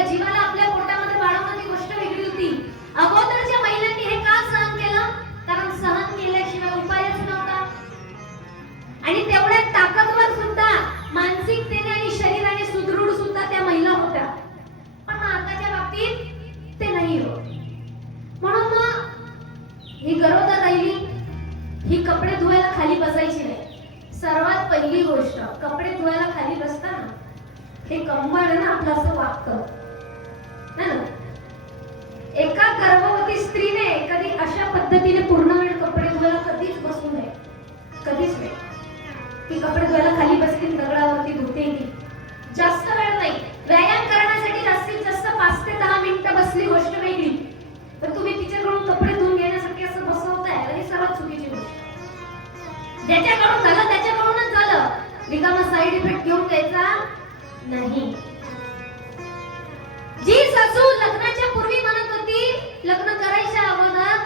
एका जीवाला आपल्या पोटामध्ये बाळगणं ती गोष्ट वेगळी होती. अगोदरच्या महिलांनी हे का सहन केलं? कारण सहन केल्याशिवाय उपायच नव्हता. आणि तेवढ्या ताकदवर सुद्धा, मानसिकतेने आणि शरीराने सुदृढ सुद्धा त्या महिला होत्या. पण आताच्या बाबतीत ते नाही होत. म्हणून ही गरोदर राहिली, ही कपडे धुवायला खाली बसायची नाही. सर्वात पहिली गोष्ट, कपडे धुवायला खाली बसताना हे कंबळ आहे ना आपलं असं वागतं ना. एका गर्भवती स्त्रीने कधी अशा पद्धतीने पूर्ण वेळ कपडे धुवायला कधीच बसू नये, कधीच नाही. ती कपडे धुवायला खाली बसली, दगडावरती धुते ती. जास्त वेळ नाही. व्यायाम करण्यासाठी जास्तीत जास्त 5 ते 10 मिनिटं बसली गोष्ट वेगळी, पण तुम्ही तिच्याकडून कपडे धुवून घेण्यासाठी असं बसवताय, आणि सर्वात चुकीची गोष्ट. ज्याच्याकडून झालं त्याच्याकडूनच झालं, रिकामा साईड इफेक्ट घेऊन द्यायचा नाही. जी सासू लग्नाच्या पूर्वी म्हणत होती, लग्न करायच्या अगोदर,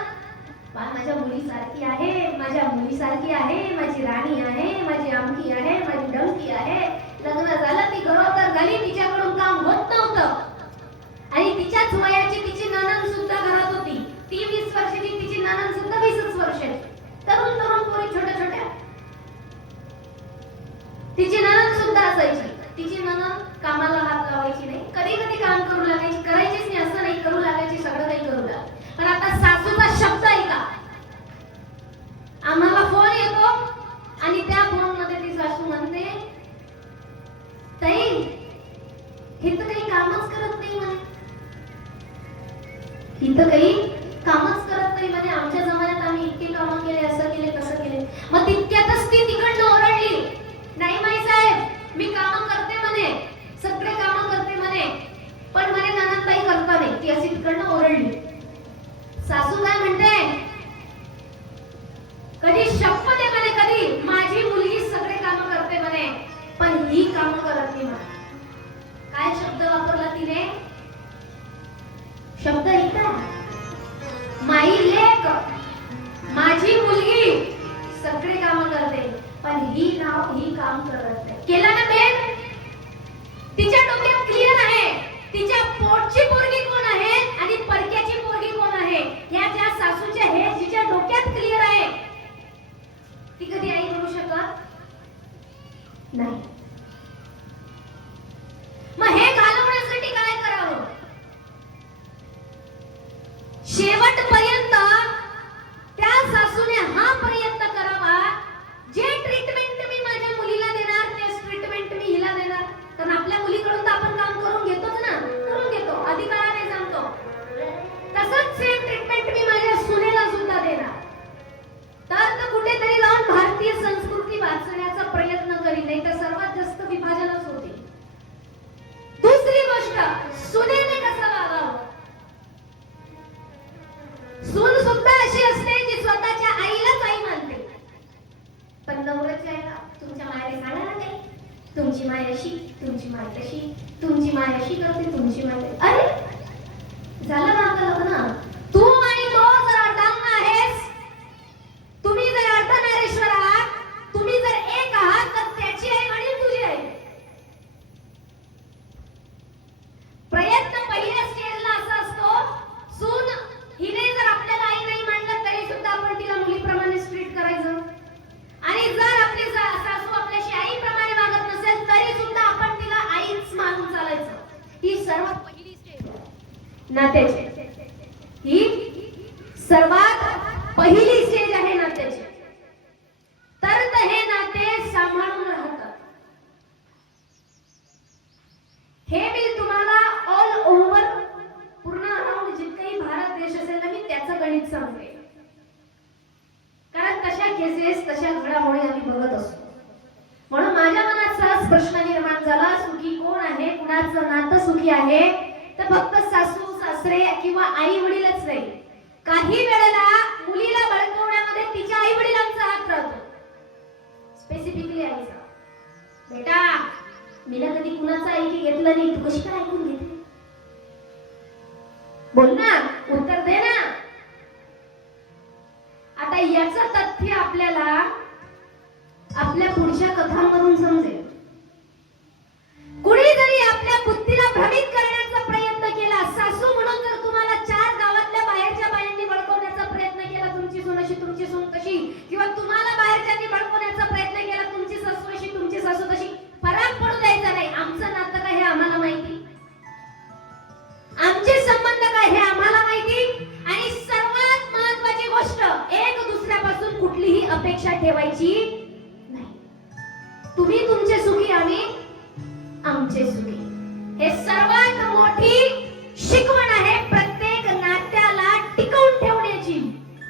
माझ्या मुलीसारखी आहे, माझ्या मुलीसारखी आहे, माझी राणी आहे, माझी आमकी आहे, माझी डंकी आहे. लग्न झालं, ती गरोदर झाली, तिच्याकडून काम होत नव्हतं. आणि तिच्याच वयाची तिची नणंद सुद्धा घरात होती. ती 20 वर्षाची, तिची नणंद सुद्धा 20 वर्षाची. तरुण तरुण पोरी, छोट्या छोट्या. तिची नणंद सुद्धा असायची. तिची नणंद कामाला हात लावायची नाही, कधी कधी काम करू लागायची, करायचीच नाही असं नाही, करू लागायची, सगळं काही करू लाग. पण आता सासूचा शब्द ऐका. आम्हाला फोन येतो आणि त्या फोन मध्ये ती सासू म्हणते, ताई हे तर काही कामच करत नाही म्हणे, ही तर काही कामच करत नाही म्हणे. आमच्या जमान्यात आम्ही इतके कामं केले, असं केले, तसं केले. मग तितक्यातच ती तिकडनं ओरडली, नाही माई साहेब मी कामं करते म्हणे, सगळे कामं करते म्हणे, पण म्हणे नणंदबाई करता नाही. ती अशी तिकडनं ओरडली. सासू काय म्हणते, कधी शपथ आहे म्हणे, कधी माझी मुलगी सगळे कामं करते म्हणे, पण ही कामं करत नाही म्हणे. काय शब्द वापरला तिने? शब्द ऐका, माई लेक, माझी मुलगी सगळे कामं करते, पण ही काम करत नाही. केला ना बेन? तिच्या डोक्यात क्लिअर आहे, तिच्या पोटची पोरगी कोण आहे आणि परक्याची पोरगी कोण आहे, या ज्या सासूच्या हे जिच्या डोक्यात क्लिअर आहे, ती कधी आई बनू शकत नाही. मग हे घालवण्यासाठी काय करावं? शेवटपर्यंत त्या सासूने हा प्रयत्न करावा, जे ट्रीटमेंट मी माझ्या मुलीला देणार तेच ट्रीटमेंट मी हिला देणार. कारण आपल्या मुलीकडून तर आपण काम करून घेतोच ना, करून घेतो, अधिकाराने सांगतो. तसंच सेम ट्रीटमेंट मी माझ्या सुनेला सुद्धा देणार. तर कुठेतरी जाऊन भारतीय संस्कृती वाचण्याचा प्रयत्न करीन, नाही तर सर्वात जास्त विभाजनच होते. दुसरी गोष्ट, सुनेने कसं वागावं? सून सुद्धा अशी असते जी स्वतःच्या आईलाच आई मानते, पण नवऱ्याच्या आईला तुमच्या मायेने सांगा ना काही, तुमची माय अशी, तुमची माय तशी, तुमची माय अशी करते, तुमची माय. अरे झालं ना आता लग्न, तू आणि तो जर अर्धांग आहेस, तुम्ही जर अर्धनारेश्वर आहात, तुम्ही जर एक आहात, तर त्याची आई वडील तुझी आई. प्रयत्न पहिल्या स्टेजला असा असतो, सून हिने जर आपल्याला आई नाही मानलं तरी सुद्धा आपण तिला मुलीप्रमाणे ट्रीट करायचं, आणि जर आपली सासू आपल्याशी आईप्रमाणे वागत नसेल तरी सुद्धा आपण तिला आईच मानून चालायचं. ही सर्वात पहिली स्टेज नात्याची, ही सर्वात पहिली स्टेज आहे नात्याची. तर हे नाते सांभाळून राहतात. हे मी तुम्हाला ऑल ओव्हर, पूर्ण अराउंड जितकाही भारत देश असेल ना, मी त्याचं गणित सांगते. कारण तशा केसेस, तशा घडामोडी आम्ही बघत असतो. म्हणून माझ्या मनात सहज प्रश्न निर्माण झाला, सुखी कोण आहे, कुणाचं नातं सुखी आहे? तर फक्त सासू सासरे किंवा आई वडीलच नाही, काही वेळेला मुलीला बळकवण्यामध्ये तिच्या आई वडिलांचा हात राहतो, स्पेसिफिकली आईचा. बेटा मीला कधी कुणाचं ऐकी घेतलं नाही, तू कशी काय ऐकून घेते? बोल ना, उत्तर दे ना. आता याचं तथ्य आपल्याला आपल्या पुढच्या कथांवरून समजेल. कुणी जरी आपल्या बुद्धीला भ्रमित करण्याचा प्रयत्न तुमची सून तशी, किंवा तुम्हाला बाहेरच्यांनी भडकवण्याचा प्रयत्न केला तुमची सासू अशी तुमची सासू तशी, फरक पडू द्यायचा नाही. आमचं नातं काय हे आम्हाला माहिती, आमचे संबंध काय हे आम्हाला माहिती. आणि सर्वात महत्त्वाची गोष्ट, एक दुसऱ्यापासून कुठलीही अपेक्षा ठेवायची नाही. तुम्ही तुमचे सुखी, आम्ही आमचे सुखी. हे सर्वात मोठी शिकवण आहे प्रत्येक नात्याला टिकवून ठेवण्याची.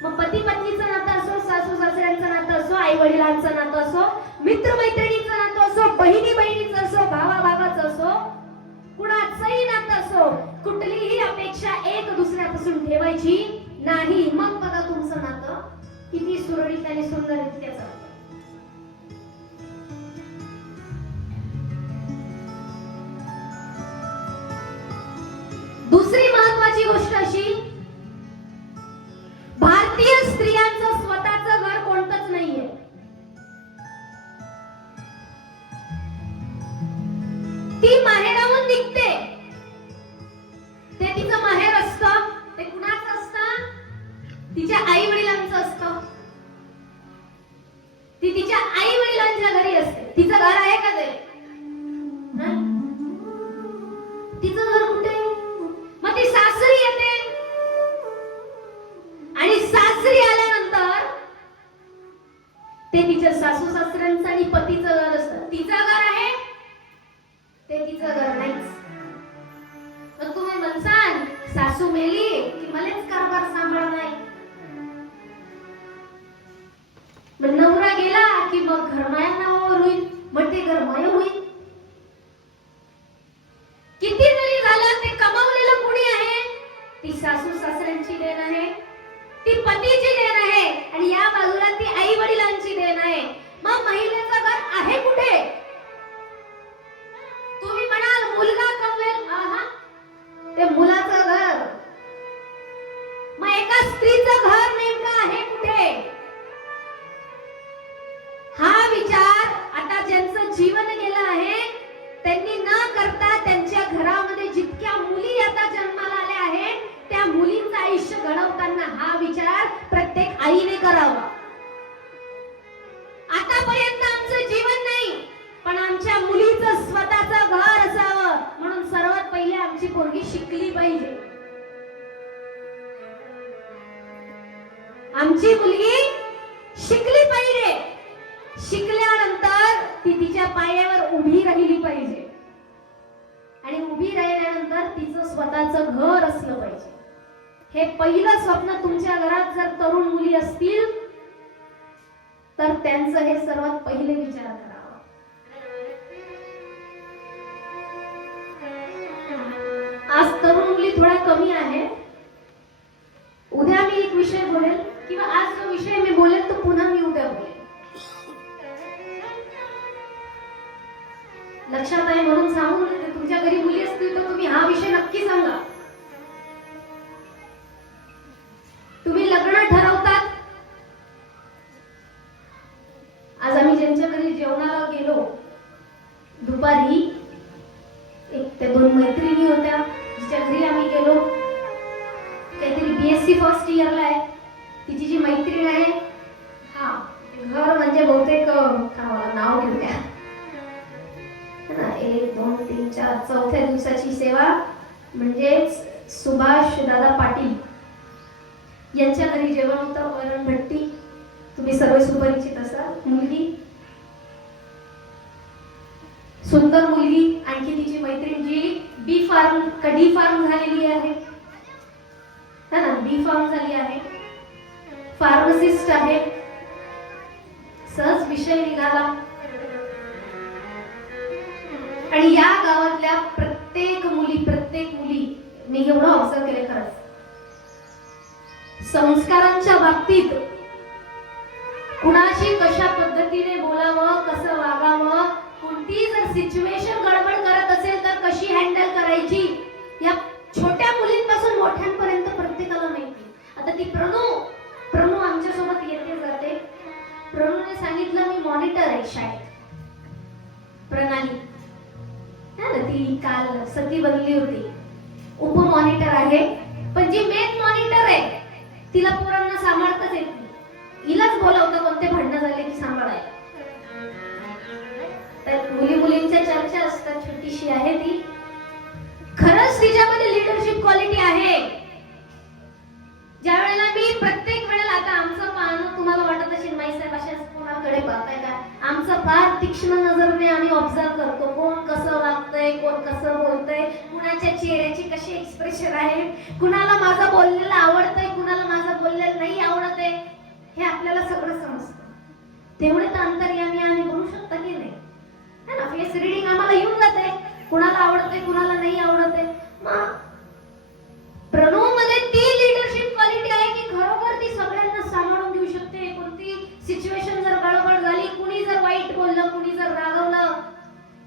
मग पती पत्नीचं नातं असो, सासू सासऱ्यांचं नातं असो, आई वडिलांचं नातं असो, मित्र मैत्रिणीचं नातं असो, बहिणी बहिणीचं असो, भावा भावाचं असो, कुणाचंही नातं असो, कुठलीही अपेक्षा एक दुसऱ्यापासून ठेवायची नाही. मग बघा तुमचं नातं किती सुरळीत आणि सुंदररित्या चालतं. दुसरी महत्वाची गोष्ट अशी, भारतीय स्त्रियांचं स्वतःचं घर कोणतंच नाहीये. ती माहेराहून निघते, ते तिचं माहेर असतं. ते कुणाचं असतं? तिच्या आई वडिलांचं असतं. ती तिच्या आई वडिलांच्या घरी असते. तिचं घर आहे का ते? तिचं घर कुठे? मग ती सासरी येते, आणि सासरी आल्यानंतर ते तिच्या सासू सासऱ्यांचं आणि पतीचं घर असतं. तिचं घर आहे, ते तिचं घर नाहीच. मग तुम्ही म्हणसाल सासू मेली की मलाच कारभार सांभाळ नाही, मग नवरा गेला की मग घर माया नावावर होईल, मग ते घर माया होईल. किती जरी झालं ते कमावलेलं कोणी आहे? ती सासू सासऱ्यांची देण आहे, ती पतीची देण आहे, आणि या बाजूला ती आई वडिलांची देण आहे. मग महिलेचं घर आहे कुठे? तुम्ही म्हणाल मुलगा कमवेल, आहा, ते मुलाचं घर. मग एका स्त्रीचं घर नेमकं आहे कुठे? हा विचार आता ज्यांचं जीवन गेलं आहे त्यांनी न करता, त्यांच्या घरामध्ये जितक्या मुली आता जन्माला आल्या आहेत त्या मुलींचं आयुष्य घडवताना हा विचार प्रत्येक आईने करावा. आतापर्यंत आमचं जीवन नाही, पण आमच्या मुलीचं स्वतःचं घर असावं, म्हणून सर्वात पहिले आमची पोरगी शिकली पाहिजे. आमची मुलगी शिकली पाहिजे. शिकल्यानंतर ती तिच्या पायावर उभी राहिली पाहिजे, आणि उभी राहिल्यानंतर तिचं स्वतःचं घर असलं पाहिजे. हे पहिलं स्वप्न तुमच्या घरात जर तरुण मुली असतील तर त्यांचं हे सर्वात पहिले विचार करावा. आज तरुण मुली थोड्या कमी आहे. उद्या मी एक विषय बोलेल, किंवा आज जो विषय मी बोलेल तो पुन्हा मी उद्या बोलेल. लक्षात आहे म्हणून सांगून देते, तुमच्या घरी मुली असतील तर तुम्ही हा विषय नक्की सांगा. तुम्ही लग्न ठरवतात. आज आम्ही ज्यांच्या घरी जेवणाला गेलो, दुपारी एक ते दोन मैत्रिणी होत्या जिच्या घरी आम्ही गेलो. काहीतरी BSc फर्स्ट इयरला आहे, तिची जी मैत्रीण आहे, हा घर म्हणजे बहुतेक मला नाव घेऊ द्या, 1 2 3 4 चौथ्या दिवसाची सेवा म्हणजे सुभाष दादा पाटील यांच्या घरी जेवण होतं. वरण भट्टी, तुम्ही सर्व सुपरिचित असाल. मुलगी सुंदर मुलगी, आणखी तिची मैत्रीण जी डी फार्म झालेली आहे ना, बी फार्म झाली आहे, फार्मसिस्ट आहे. सहज विषय निघाला, आणि या गावातल्या प्रत्येक मुली मी एवढं ऑब्झर्व केलं, खरंच संस्कारांच्या बाबतीत कुणाशी कशा पद्धतीने बोलावं, कसं वागावं, कोणती जर सिच्युएशन गडबड करत असेल तर कशी हँडल करायची, या छोट्या मुलींपासून मोठ्यांपर्यंत प्रत्येकाला माहिती. आता ती प्रणू आमच्या सोबत येते जाते. प्रणूने सांगितलं मी मॉनिटर आहे शाळेत. प्रणाली ती काल सती बनली होती, उपमॉनिटर आहे, पण जी मेन मॉनिटर आहे तिला पोरांना सांभाळताच येत नाही. कशी आहे ती? खरंच तिच्यामध्ये लिडरशिप क्वालिटी आहे? ज्या वेळेला मी प्रत्येक वेळेला, आता आमचं पाहणं तुम्हाला वाटत असेल माई साहेब अशा कोणाकडे पाहताय का, आमचं फार तीक्ष्ण नजरेने आम्ही ऑब्झर्व करतो, कोण कसं वागतंय, कोण कसं बोलतंय, कुणाच्या चेहऱ्याची कशी एक्सप्रेशन आहे, कुणाला माझं बोललेलं आवडतंय, कुणाला माझं बोललेलं नाही आवडत आहे, हे आपल्याला सगळं समजतं. तेवढे तर अंतर्यामी आम्ही करू शकता की नाही? है ना? फेस रिडिंग आम्हाला येऊन जाते, कुणाला आवडतंय कुणाला नाही आवडत आहे. मग प्रणव मध्ये ती लिडरशिप क्वालिटी आहे की खरोखर ती सगळ्यांना सांभाळून घेऊ शकते. कोणती सिच्युएशन जर गडबड झाली, कुणी जर वाईट बोललं, कुणी जर रागवलं,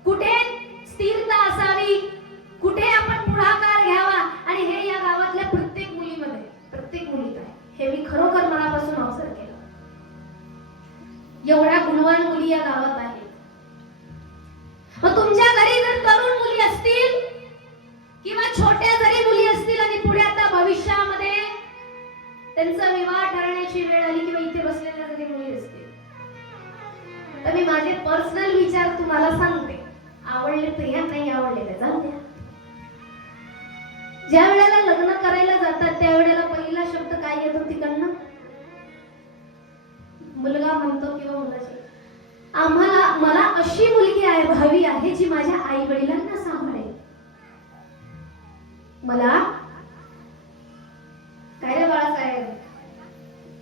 कुठे स्थिरता असावी, कुठे आपण पुढाकार घ्यावा, आणि हे या गावातल्या प्रत्येक मुलीमध्ये, प्रत्येक मुलीत आहे. हे मी खरोखर मनापासून ऑब्झर्व केलं. एवढ्या गुणवान मुली या गावात आहेत. मग तुमच्या घरी जर तरुण मुली असतील किंवा छोट्या जरी मुली असतील आणि पुढे आता भविष्यामध्ये त्यांचा विवाह ठरण्याची वेळ आली किंवा इथे बसलेल्या जरी मुली असतील, तर मी माझे पर्सनल विचार तुम्हाला सांगते. आवडले तर या, नाही आवडले तर जाऊ द्या. ज्या वेळेला लग्न करायला जातात त्यावेळेला पहिला शब्द काय येतो तिकडनं? मुलगा म्हणतो किंवा मुलाची, मला अशी मुलगी हवी आहे जी माझ्या आई वडिलांना सांभाळेल. मला काय रे बाळासाहेब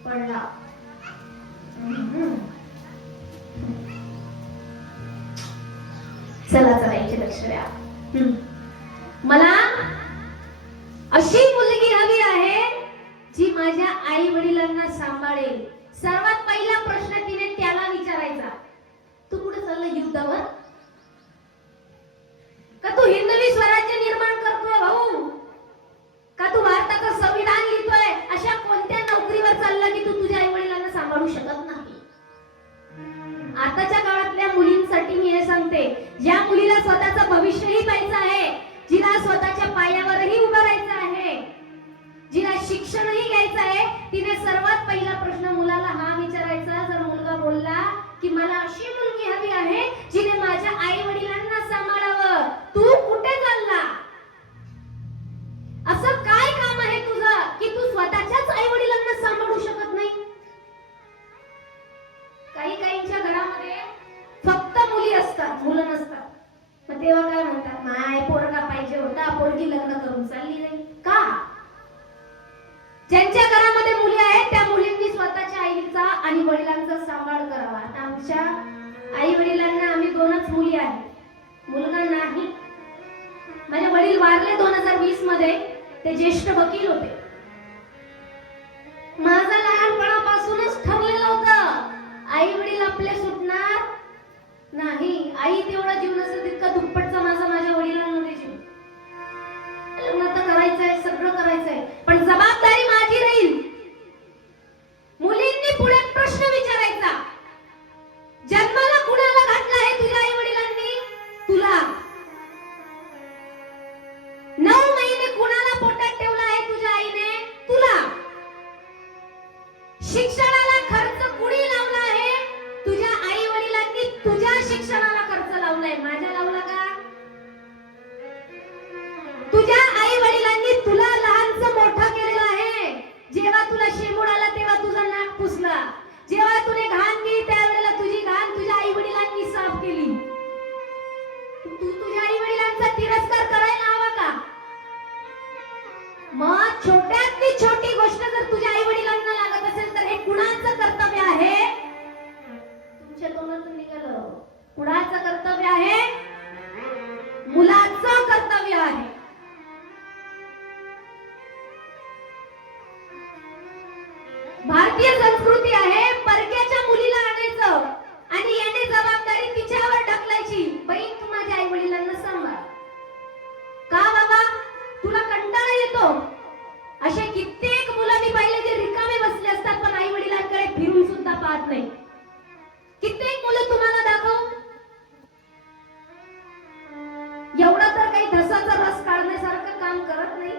पडला. चला इथे लक्ष द्या. मला अशी मुलगी हवी आहे जी माझ्या आई वडिलांना सांभाळेल. सर्वात पहिला प्रश्न तिने त्याला विचारायचा, तू कुठे चालला? युद्धावर? का तू हिंदवी स्वराज्य निर्माण करतोय भाऊ? का तू भारताचं संविधान लिहितोय? अशा कोणत्या नोकरीवर चालला की तू तुझ्या आई वडिलांना सांभाळू शकत नाही? आताच्या काळातल्या मुलींसाठी मी हे सांगते, ज्या मुलीला स्वतःचं भविष्यही पाहायचं आहे, जिला स्वतःच्या पायावरही उभं राहायचं आहे, जिला शिक्षणही घ्यायचं आहे, तिने सर्वात पहिला प्रश्न मुलाला हा विचारायचा. जर मुलगा बोलला की मला अशी मुलगी हवी आहे जिने माझ्या आई वडिलांना सांभाळावं, तू कुठे चालला? असं काय काम आहे तुझं की तू स्वतःच्याच आई वडिलांना सांभाळू शकत नाही? काहींच्या घरामध्ये फक्त मुली असतात, मुलं नसतात. मग तेव्हा काय म्हणतात, माय पोरगा पाहिजे होता, पोरगी लग्न करून चालली नाही का? ज्यांच्या घरामध्ये मुली आहेत त्या मुलींनी स्वतःच्या आईचा आणि वडिलांचा सांभाळ करावा. आता आमच्या आई वडिलांना आम्ही 2च मुली आहेत, मुलगा नाही. माझे वडील वारले 2020 मध्ये, ते ज्येष्ठ वकील होते. माझं लहानपणापासूनच ठरलेलं होतं, आई वडील आपले सुटणार नाही. आई तेवढा जीव नसेल तितका दुप्पटचा माझ्या वडिलांमध्ये जीव. लग्न तर करायचंय, सगळं करायचंय, पण जबाबदारी माझी राहील. मुलींनी पुढे प्रश्न विचारायचा, जन्माला कुणाला घातलं आहे तुझ्या आई वडिलांनी? तुला. 9 महिने कुणाला पोटात ठेवला आहे तुझ्या आईने? तुला. शिक्षणाला खर्च कुणी लावला आहे? तुझ्या आई वडिलांनी तुझ्या शिक्षणाला खर्च लावलाय. माझ्या लावला का? तुझ्या आई वडिलांनी तुला लहानचं मोठं केलेलं आहे. जेव्हा तुला शिमूड आला तेव्हा तुझा नाक पुसला, जेव्हा तुने घाण केली त्यावेळेला तुझी घाण तुझ्या आई वडिलांनी साफ केली. तू तुझ्या आई वडिलांचा तिरस्कार करायला हवा का? मग छोट्यातली छोटी गोष्ट जर तुझ्या आई वडिलांना लागत असेल तर हे कुणाचं कर्तव्य आहे? तुमच्या तोंडातून निघालं, कुणाचं कर्तव्य आहे? मुलाचं कर्तव्य आहे. भारतीय संस्कृती आहे परक्याच्या मुलीला आणायचं आणि याने जबाबदारी तिच्यावर ढकलायची. बहीण तू माझ्या आई वडिलांना सांभाळ. का बाबा तुला कंटाळा येतो? असे कित्येक मुलं मी पाहिले जे रिकामे बसले असतात पण आई वडिलांकडे फिरून सुद्धा पाहत नाही. कित्येक मुलं तुम्हाला दाखव, एवढा तर काही धसाचा रस काढण्यासारखं काम करत नाही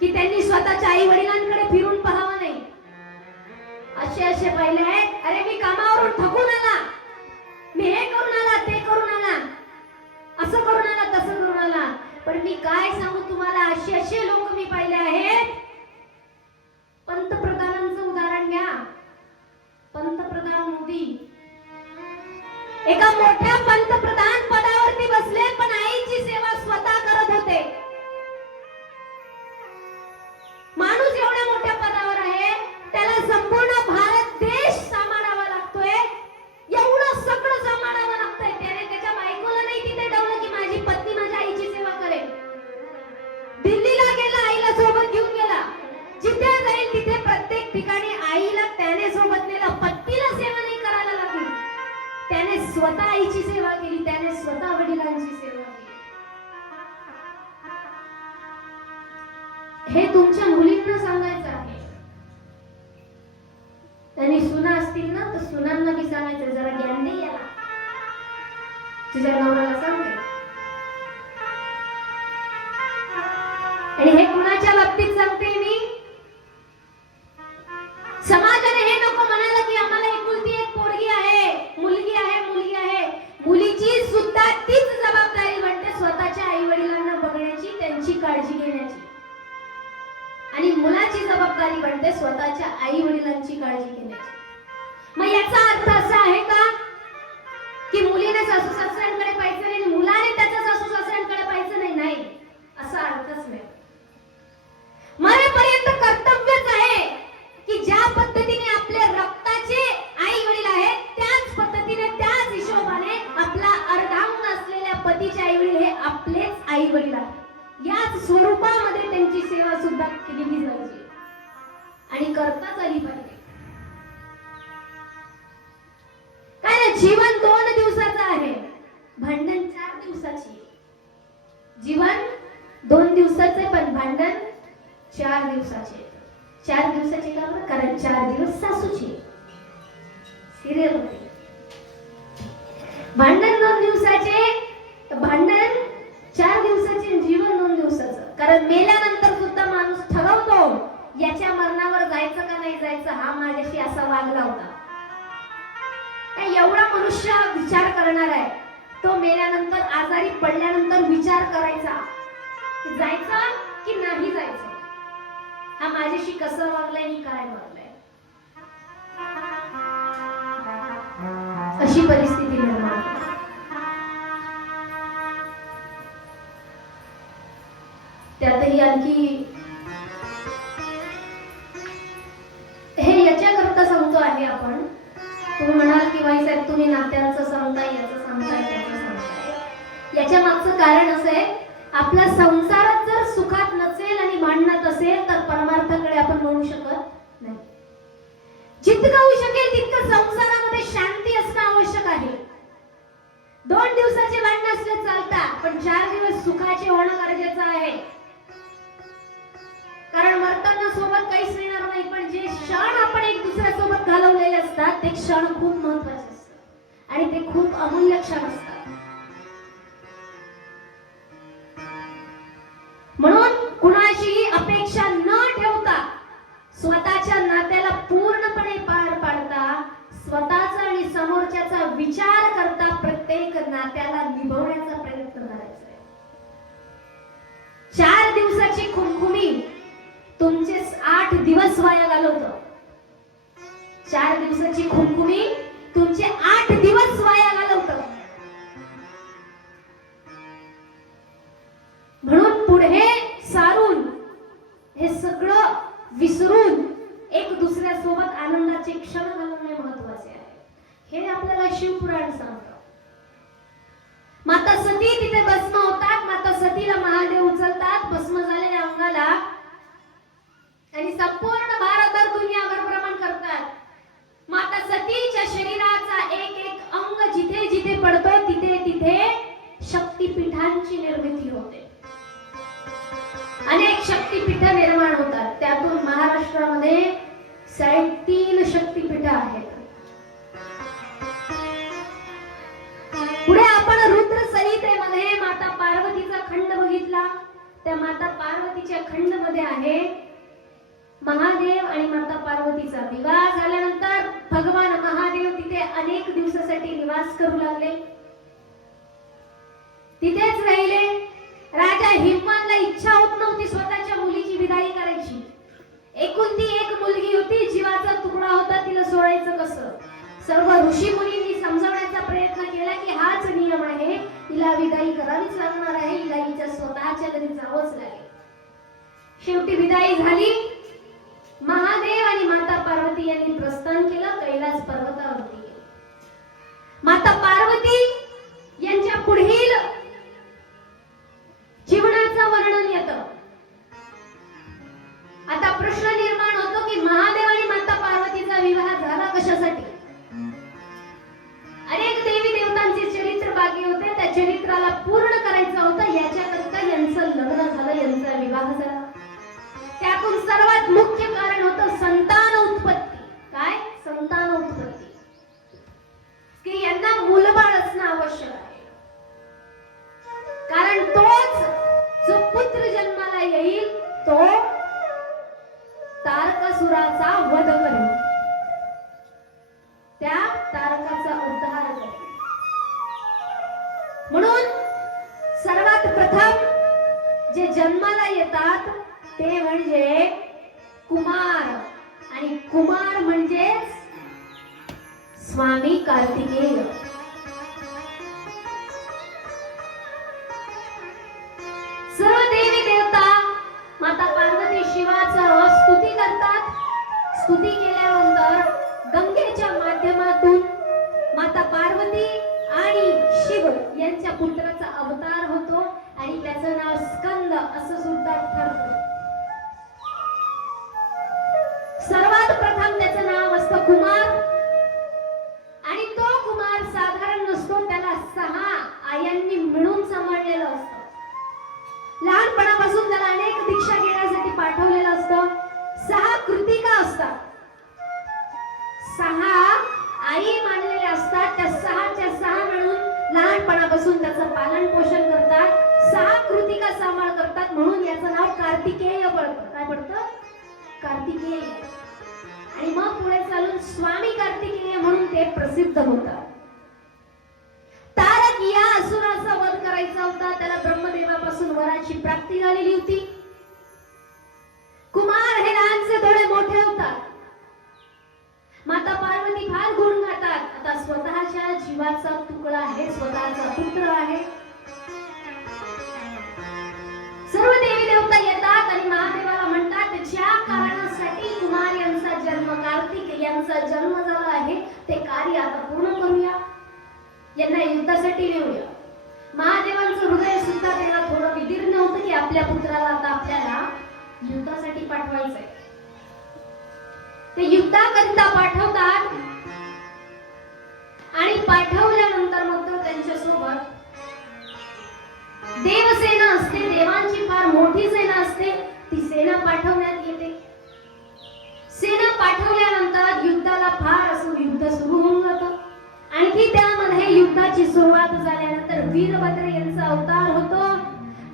की त्यांनी स्वतःच्या आई वडिलांकडे फिरून पाहावं नाही. असे पाहिले आहेत, अरे मी कामावरून थकून आला, मी हे करून आला, ते करून आला, असं करून आला, असे लोक मी पाहिले आहेत. पंतप्रधानांचं उदाहरण घ्या. पंतप्रधान मोदी एका मोठ्या पंतप्रधान पदावरती बसले, पण आईची सेवा स्वतः करत होते. माणूस एवढ्या मोठ्या पदावर आहे, त्याला संपूर्ण भारत देश सांभाळावा लागतोय. एवढं सगळं सांभाळावं लागतंय. त्याने त्याच्या बायकोला नाही तिथे ठेवलं की माझी पत्नी माझ्या आईची सेवा करेल. दिल्लीला गेला, आईला सोबत घेऊन गेला. जिथे जाईल तिथे प्रत्येक ठिकाणी आईला त्याने सोबत नेलं. पत्नीला सेवा नाही करायला लागली. त्याने स्वतः आईची सेवा केली. त्याने स्वतः वडिलांची सेवा केली. हे तुमच्या मुलींना सांगायचं आहे. त्यांनी सुना असतील ना, तर सुनांना बी सांगायचं, जरा ज्ञान दे याला. तुझ्या नवऱ्याला सांगते. आणि हे कुणाच्या बाबतीत सांगते मी? समाजाने हे नको म्हणाला की आम्हाला एकुलती एक पोरगी आहे, मुलगी आहे, मुलगी आहे. मुलीची सुद्धा तीच जबाबदारी बनते स्वतःच्या आई वडिलांना बघण्याची, त्यांची काळजी घेण्याची. आणि मुलाची जबाबदारी बनते स्वतःच्या आई वडिलांची काळजी घेण्याची. मग याचा अर्थ असा आहे का की मुलीने सासू सासऱ्यांकडे पाहायचं नाही, मुलाने त्याच्या सासू सासऱ्यांकडे पाहायचं नाही? नाही, असा अर्थच नाही. मरेपर्यंत कर्तव्यच आहे की ज्या पद्धतीने आपले रक्ताचे आई वडील आहेत, त्याच पद्धतीने त्याच हिशोबाने आपला अर्धांग असलेल्या पतीचे आई वडील हे आपलेच आई वडील आहेत. याच स्वरूपामध्ये त्यांची सेवा सुद्धा केली जायची आणि करताच आली पाहिजे. काय ना, जीवन 2 दिवसाचं आहे, भांडण 4 दिवसाची. जीवन 2 दिवसाचे, पण भांडण 4 दिवसाचे. 4 दिवसाचे का बरं? कारण 4 दिवस सासूची सिरियल होती. भांडण 2 दिवसाचे, भांडण 4 दिवसाचे, जीवन 2 दिवसाचं. कारण मेल्यानंतर सुद्धा माणूस ठरवतो याच्या मरणावर जायचं का नाही जायचं. हा माझ्याशी असा वागला होता. एवढा मनुष्य विचार करणार आहे, तो मेल्यानंतर आजारी पडल्यानंतर विचार करायचा की जायचं की नाही जायचं. हा माझ्याशी कसं वागलाय आणि काय वागलाय. अशी परिस्थिती निर्माण. त्यातही आणखी हे याच्याकरता सांगतो आहे आपण. तुम्ही म्हणाल की बाई साहेब तुम्ही नात्यांचं सांगताय, याचं सांगताय, त्याचं सांगताय. याच्या मागचं कारण असं आहे, आपला संसारात जर सुखात नसेल आणि भांडणात असेल तर परमार्थाकडे आपण म्हणू शकत नाही. जितकं होऊ शकेल तितकं संसारामध्ये शांती असणं आवश्यक आहे. 2 दिवसाचे भांडण असले चालतात, पण 4 दिवस सुखाचे होणं गरजेचं आहे. कारण मरताना सोबत काहीच मिळणार नाही, पण जे क्षण आपण एक दुसऱ्यासोबत घालवलेले असतात ते क्षण खूप महत्त्वाचे असतात आणि ते खूप अमूल्य क्षण असतात. म्हणून कुणाशी अपेक्षा न ठेवता स्वतःच्या नात्याला पूर्णपणे पार पाडता, स्वतःचा आणि समोरच्याचा विचार करता प्रत्येक नात्याला निभवण्याचा प्रयत्न करायचा आहे. 4 दिवसाची खुमखुमी तुमचे 8 दिवस वाया घालवतो. 4 दिवसाची खुमखुमी तुमचे 8 दिवस वाया घालवतं. म्हणून पुढे सारून हे सगळं विसरून एक दुसऱ्यासोबत आनंदाचे क्षण घालवणे महत्वाचे आहे. हे आपल्याला शिवपुराण सांगतं. माता सती तिथे भस्म होतात. माता सतीला महादेव उचलतात भस्म झालेल्या अंगाला आणि संपूर्ण भारतभर दुनियाभर भ्रमण करतात. माता सतीच्या शरीराचा एक एक अंग जिथे जिथे पडतो तिथे तिथे शक्तिपीठांची निर्मिती होते. अनेक शक्तिपीठ निर्माण होतात. त्यातून महाराष्ट्रामध्ये 3.5 शक्तिपीठ आहेत. पुढे आपण रुद्र संहितेमध्ये माता पार्वतीचा खंड बघितला. त्या माता पार्वतीच्या खंड मध्ये आहे महादेव आणि माता पार्वतीचा विवाह झाल्यानंतर भगवान महादेव तिथे अनेक दिवसासाठी निवास करू लागले. तिथेच राहिले. राजा हिमवानला इच्छा होत नव्हती होती, एक मुलगी होती, जीवाचा तुकडा होता, तिला सोडायचं कसं? सर्व ऋषी मुनींनी समजावण्याचा प्रयत्न केला की हाच नियम आहे, तिला विदाई करावीच लागणार आहे, हिला हिच्या स्वतःच्या घरी जावंच लागेल. शेवटी विदाई झाली. महादेव आणि माता पार्वती यांनी प्रस्थान केलं, कैलास पर्वतावरती गेले. माता पार्वती यांच्या पुढील जीवनाचं वर्णन येतं. आता प्रश्न निर्माण होतो की महादेव आणि माता पार्वतीचा विवाह झाला कशासाठी? अनेक देवी देवतांचे चरित्र बाकी होते, त्या चरित्राला पूर्ण करायचं होतं, याच्याकरता यांचं लग्न झालं, यांचा विवाह झाला. त्यातून सर्वात मुख्य कारण होतं संतान उत्पत्ती. काय? संतान उत्पत्ती, की यांना मूलबाळ असणं आवश्यक आहे. कारण तोच जो पुत्र जन्माला येईल तो तारकासुराचा वध करेल, त्या तारकाचा उद्धार करेल. म्हणून सर्वात प्रथम जे जन्माला येतात ते म्हणजे कुमार, आणि कुमार म्हणजेच स्वामी कार्तिकेय. सर्व देवी देवता माता पार्वती शिवाचं स्तुती करतात. स्तुती केल्यानंतर गंगेच्या माध्यमातून माता पार्वती आणि शिव यांच्या पुत्राचा अवतार होतो आणि त्याचं नाव स्कंद असं सुद्धा ठरतं. सर्वात प्रथम त्याचं नाव असतं कुमार, आणि तो कुमार साधारण नसतो, त्याला 6 आयांनी मिळून सांभाळलेलं असतं. लहानपणापासून त्याला अनेक दीक्षा घेण्यासाठी पाठवलेलं असतं. 6 कृतिका असतात, 6 आई मानलेल्या असतात. त्या 6च्या 6 मिळून लहानपणापासून त्याचं पालन पोषण करतात, 6 कृतिका सांभाळ करतात. म्हणून याचं नाव कार्तिकेय पडतं. काय पडतं? कार्तिकेय. आणि मग पुढे चालून स्वामी कार्तिकेय म्हणून ते प्रसिद्ध होतात. तारक या असुराचा वध करायचा होता, त्याला ब्रह्मदेवापासून वराची प्राप्ती झालेली होती. कुमार हे लहानचे थोडे मोठे होतात. माता पार्वती फार गुण गातात. आता स्वतःच्या जीवाचा तुकडा आहे, स्वतःचा पुत्र आहे. सर्व देवी देवता येतात आणि महादेवाला म्हणतात ज्या कारणासाठी कुमार यांचा जन्म, कार्तिक यांचा जन्म झाला आहे, ते कार्य आता पूर्ण करूया, यांना युद्धासाठी नेऊया. महादेवांचं हृदय सुद्धा त्यांना थोडं विदीर्ण होतं की आपल्या पुत्राला आता आपल्याला युद्धासाठी पाठवायचंय. ते युद्धाकरिता पाठवतात आणि पाठवल्यानंतर मग त्यांच्या सोबत देवसेना असते. देवांची फार मोठी सेना असते, ती सेना पाठवण्यात येते. सेना पाठवल्यानंतर युद्धाला फार असं युद्ध सुरू होऊन जातं. आणखी त्यामध्ये युद्धाची सुरुवात झाल्यानंतर वीरभद्र यांचा अवतार होतो.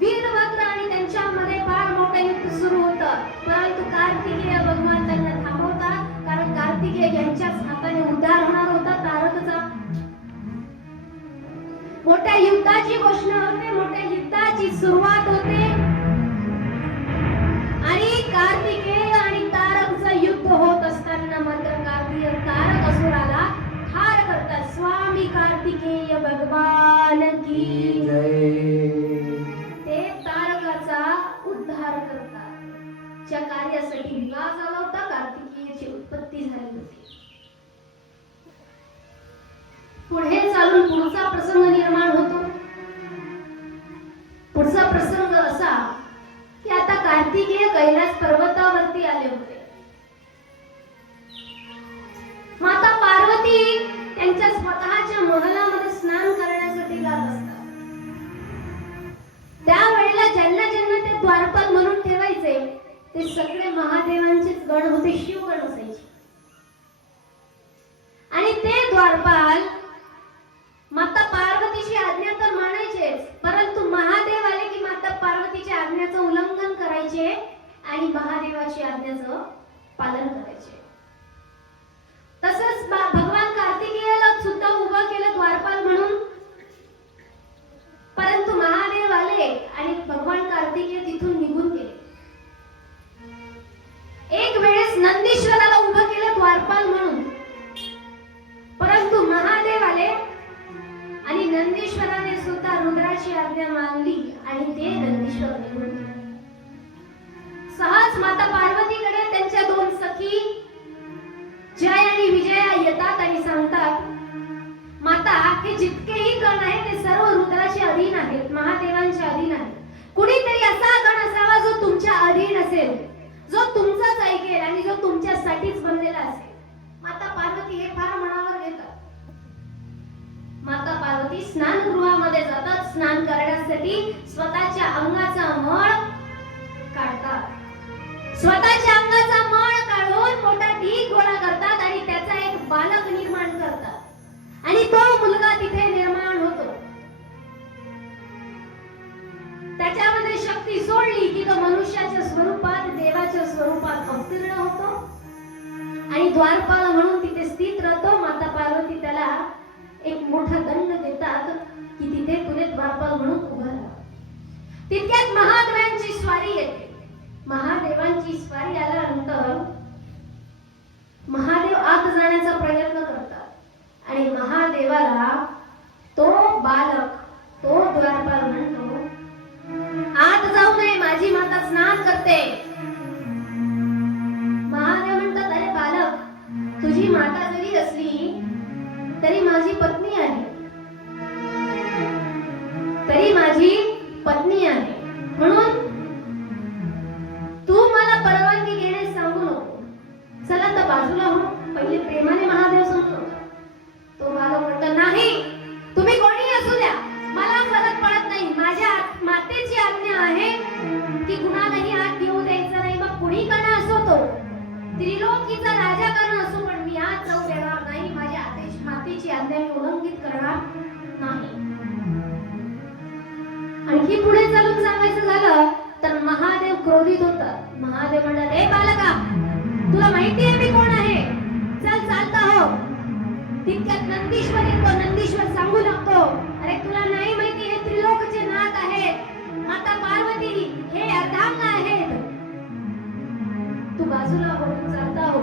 वीरभद्र आणि त्यांच्यामध्ये फार मोठं युद्ध सुरू होतं, परंतु कार्तिकेय भगवान त्यांना थांबवतात, कारण कार्तिकेय यांच्याच हाताने उद्धार होणार होता तारकचा. मोठ्या युद्धाची घोषणा होते, मोठ्या युद्धाची सुरुवात होते आणि कार्तिकेय आणि तारकचं युद्ध होत असताना मात्र कार्तिकेय तारक असुराला ठार करतात. स्वामी कार्तिकेय भगवान की जय. ते तारकाचा उद्धार करतात. ज्या कार्यासाठी विवाह झाला होता, कार्तिकेयची उत्पत्ती झाली होती. पुढे चालून पुढचा प्रसंग निर्माण होतो. पुढचा प्रसंग असा की आता कार्तिकेय कैलास पर्वतावरती आले होते. माता पार्वती त्यांच्या स्वतःच्या महलामध्ये स्नान करण्यासाठी जात असतात. त्यावेळेला ज्यांना ज्यांना ते द्वारपाल म्हणून ठेवायचे ते सगळे महादेवांचेच गण होते, शिवगण असायचे. आणि ते द्वारपाल माता पार्वतीची आज्ञा तर मानायचेच, परंतु महादेव आले की माता पार्वतीच्या आज्ञेचं उल्लंघन करायचे आणि महादेवाची आज्ञेचं पालन करायचे. तसंच भगवान कार्तिकेयाला सुद्धा उभं केलं द्वारपाल म्हणून, परंतु महादेव आले आणि भगवान कार्तिकेय तिथून निघून गेले. एक वेळेस हे जितकेही गण आहेत ते सर्व रुद्राचे अधीन आहेत, महादेवांच्या अधीन आहेत. कुणीतरी असा गण असावा जो तुमच्या अधीन असेल, जो तुमचाच ऐकेल आणि जो तुमच्यासाठीच बनलेला असेल. माता पार्वती हे फार मनावर घेतात. माता पार्वती स्नानगृहामध्ये जातात. स्नान करण्यासाठी स्वतःच्या अंगाचा मळ काढतात. स्वतःच्या अंगाचा मळ काढून मोठा ढीग गोळा करतात आणि त्याचा एक बालक निर्माण करतात आणि तो मुलगा तिथे निर्माण होतो. त्याच्यामध्ये शक्ती सोडली की तो मनुष्याच्या स्वरूपात, देवाच्या स्वरूपात अवतीर्ण होतो आणि द्वारपाल म्हणून तिथे स्थित राहतो. माता पार्वती त्याला एक मोठा दंड देतात की तिथे तुले द्वारपाल म्हणून उभा राहा. तितक्यात महादेवांची स्वारी येते. महादेवांची स्वारी आल्यानंतर महादेव आत जाण्याचा प्रयत्न करतात आणि महादेवाला तो बालक, तो द्वारपाल म्हणतो, आत जाऊ नये, माझी माता स्नान करते. महादेव म्हणतात, अरे बालक, तुझी माता जरी असली तरी माझी पत्नी आहे, तरी माझी पत्नी आहे, म्हणून तू मला परवानगी घेणे सांगू नको. चला तर बाजूला हो. पहिले प्रेमाने महादेव समजवतात. तो बालक म्हणतो, नाही, तुम्ही कोणी असू द्या, मला फरक पडत नाही. माझ्या मातेची आज्ञा आहे की कुणालाही आत येऊ द्यायचं नाही. मग कुणी कणा असो, तो त्रिलोकीचा राजा कणा असो, पण मी आत जाऊ देणार नाही. माझ्या मातेची आज्ञा मी उल्लंघित करणार नाही. आणखी पुढे चालून सांगायचं झालं तर महादेव क्रोधित होतात. महादेव म्हणतात, ए बालका, तुला माहिती आहे मी कोण आहे? चल चालता हो. तितक्यात नंदीश्वर येतो. नंदीश्वर सांगू लागतो, अरे तुला नाही माहिती, हे त्रिलोकचे नाथ आहेत, माता पार्वती हे अर्धांग आहेत. तू बाजूला होऊन चालता हो.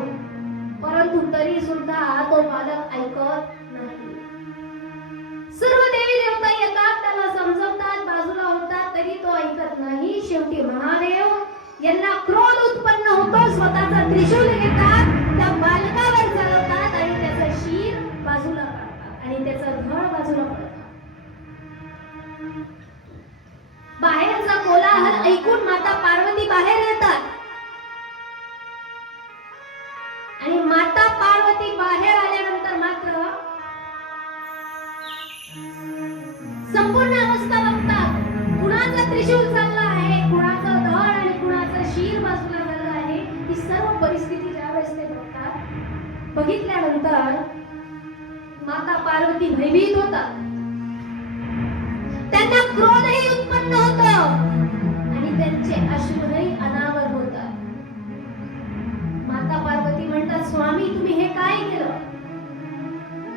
परंतु तरी सुद्धा तो बालक ऐकत नाही. सर्व देवी देवता येतात, त्याला समजवतात, बाजूला होतात, तरी तो ऐकत नाही. शेवटी महादेव यांना क्रोध उत्पन्न होतो. स्वतःचा त्रिशूल घेतात, त्या बालकावर चालवतात आणि त्याचं शीर बाजूला काढतात आणि त्याचं धड बाजूला पडतात. बाहेरचा कोलाहल ऐकून माता पार्वती बाहेर येतात आणि माता पार्वती बाहेर आल्यानंतर मात्र संपूर्ण अवस्था बघतात. कुणाचा त्रिशूल चालला आहे, कुणाचं धड आणि कुणाचं शीर बाजूला झालं आहे. ही सर्व परिस्थिती ज्यावेळेस ते बघतात, बघितल्यानंतर माता पार्वती भयभीत होतात. त्यांना क्रोधही उत्पन्न होतो आणि त्यांचे अश्रूही अनावर होतात. माता पार्वती म्हणतात, स्वामी, तुम्ही हे काय केलं?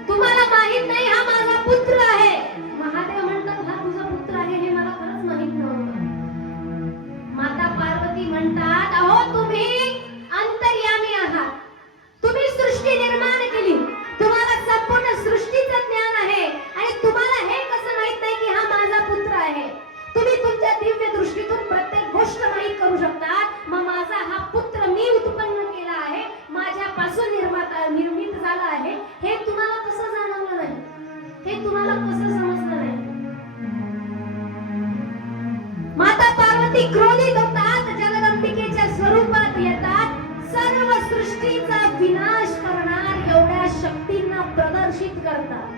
तुम्हाला माहित नाही हा माझा पुत्र आहे. महादेव म्हणतात, हा तुझा पुत्र आहे हे मला खरंच माहित नव्हतं. माता पार्वती म्हणतात, अहो तुम्ही अंतर्यामी आहात, तुम्ही सृष्टी निर्माण केली, तुम्हाला संपूर्ण सृष्टीचं ज्ञान आहे आणि तुम्हाला हे कसं माहित नाही की हा माझा पुत्र आहे? तुम्ही तुमच्या दिव्य दृष्टीतून प्रत्येक गोष्ट माहित करू शकता. मग माझा हा पुत्र मी उत्पन्न केला आहे, माझ्यापासून निर्मित झाला आहे, हे तुम्हाला कसं जाणवलं नाही? हे तुम्हाला कसं समजलं नाही? माता पार्वती क्रोधित होतात, जगदंबिकेच्या स्वरूपात येतात, सर्व सृष्टीचा विनाश करणार एवढ्या शक्तींना प्रदर्शित करतात.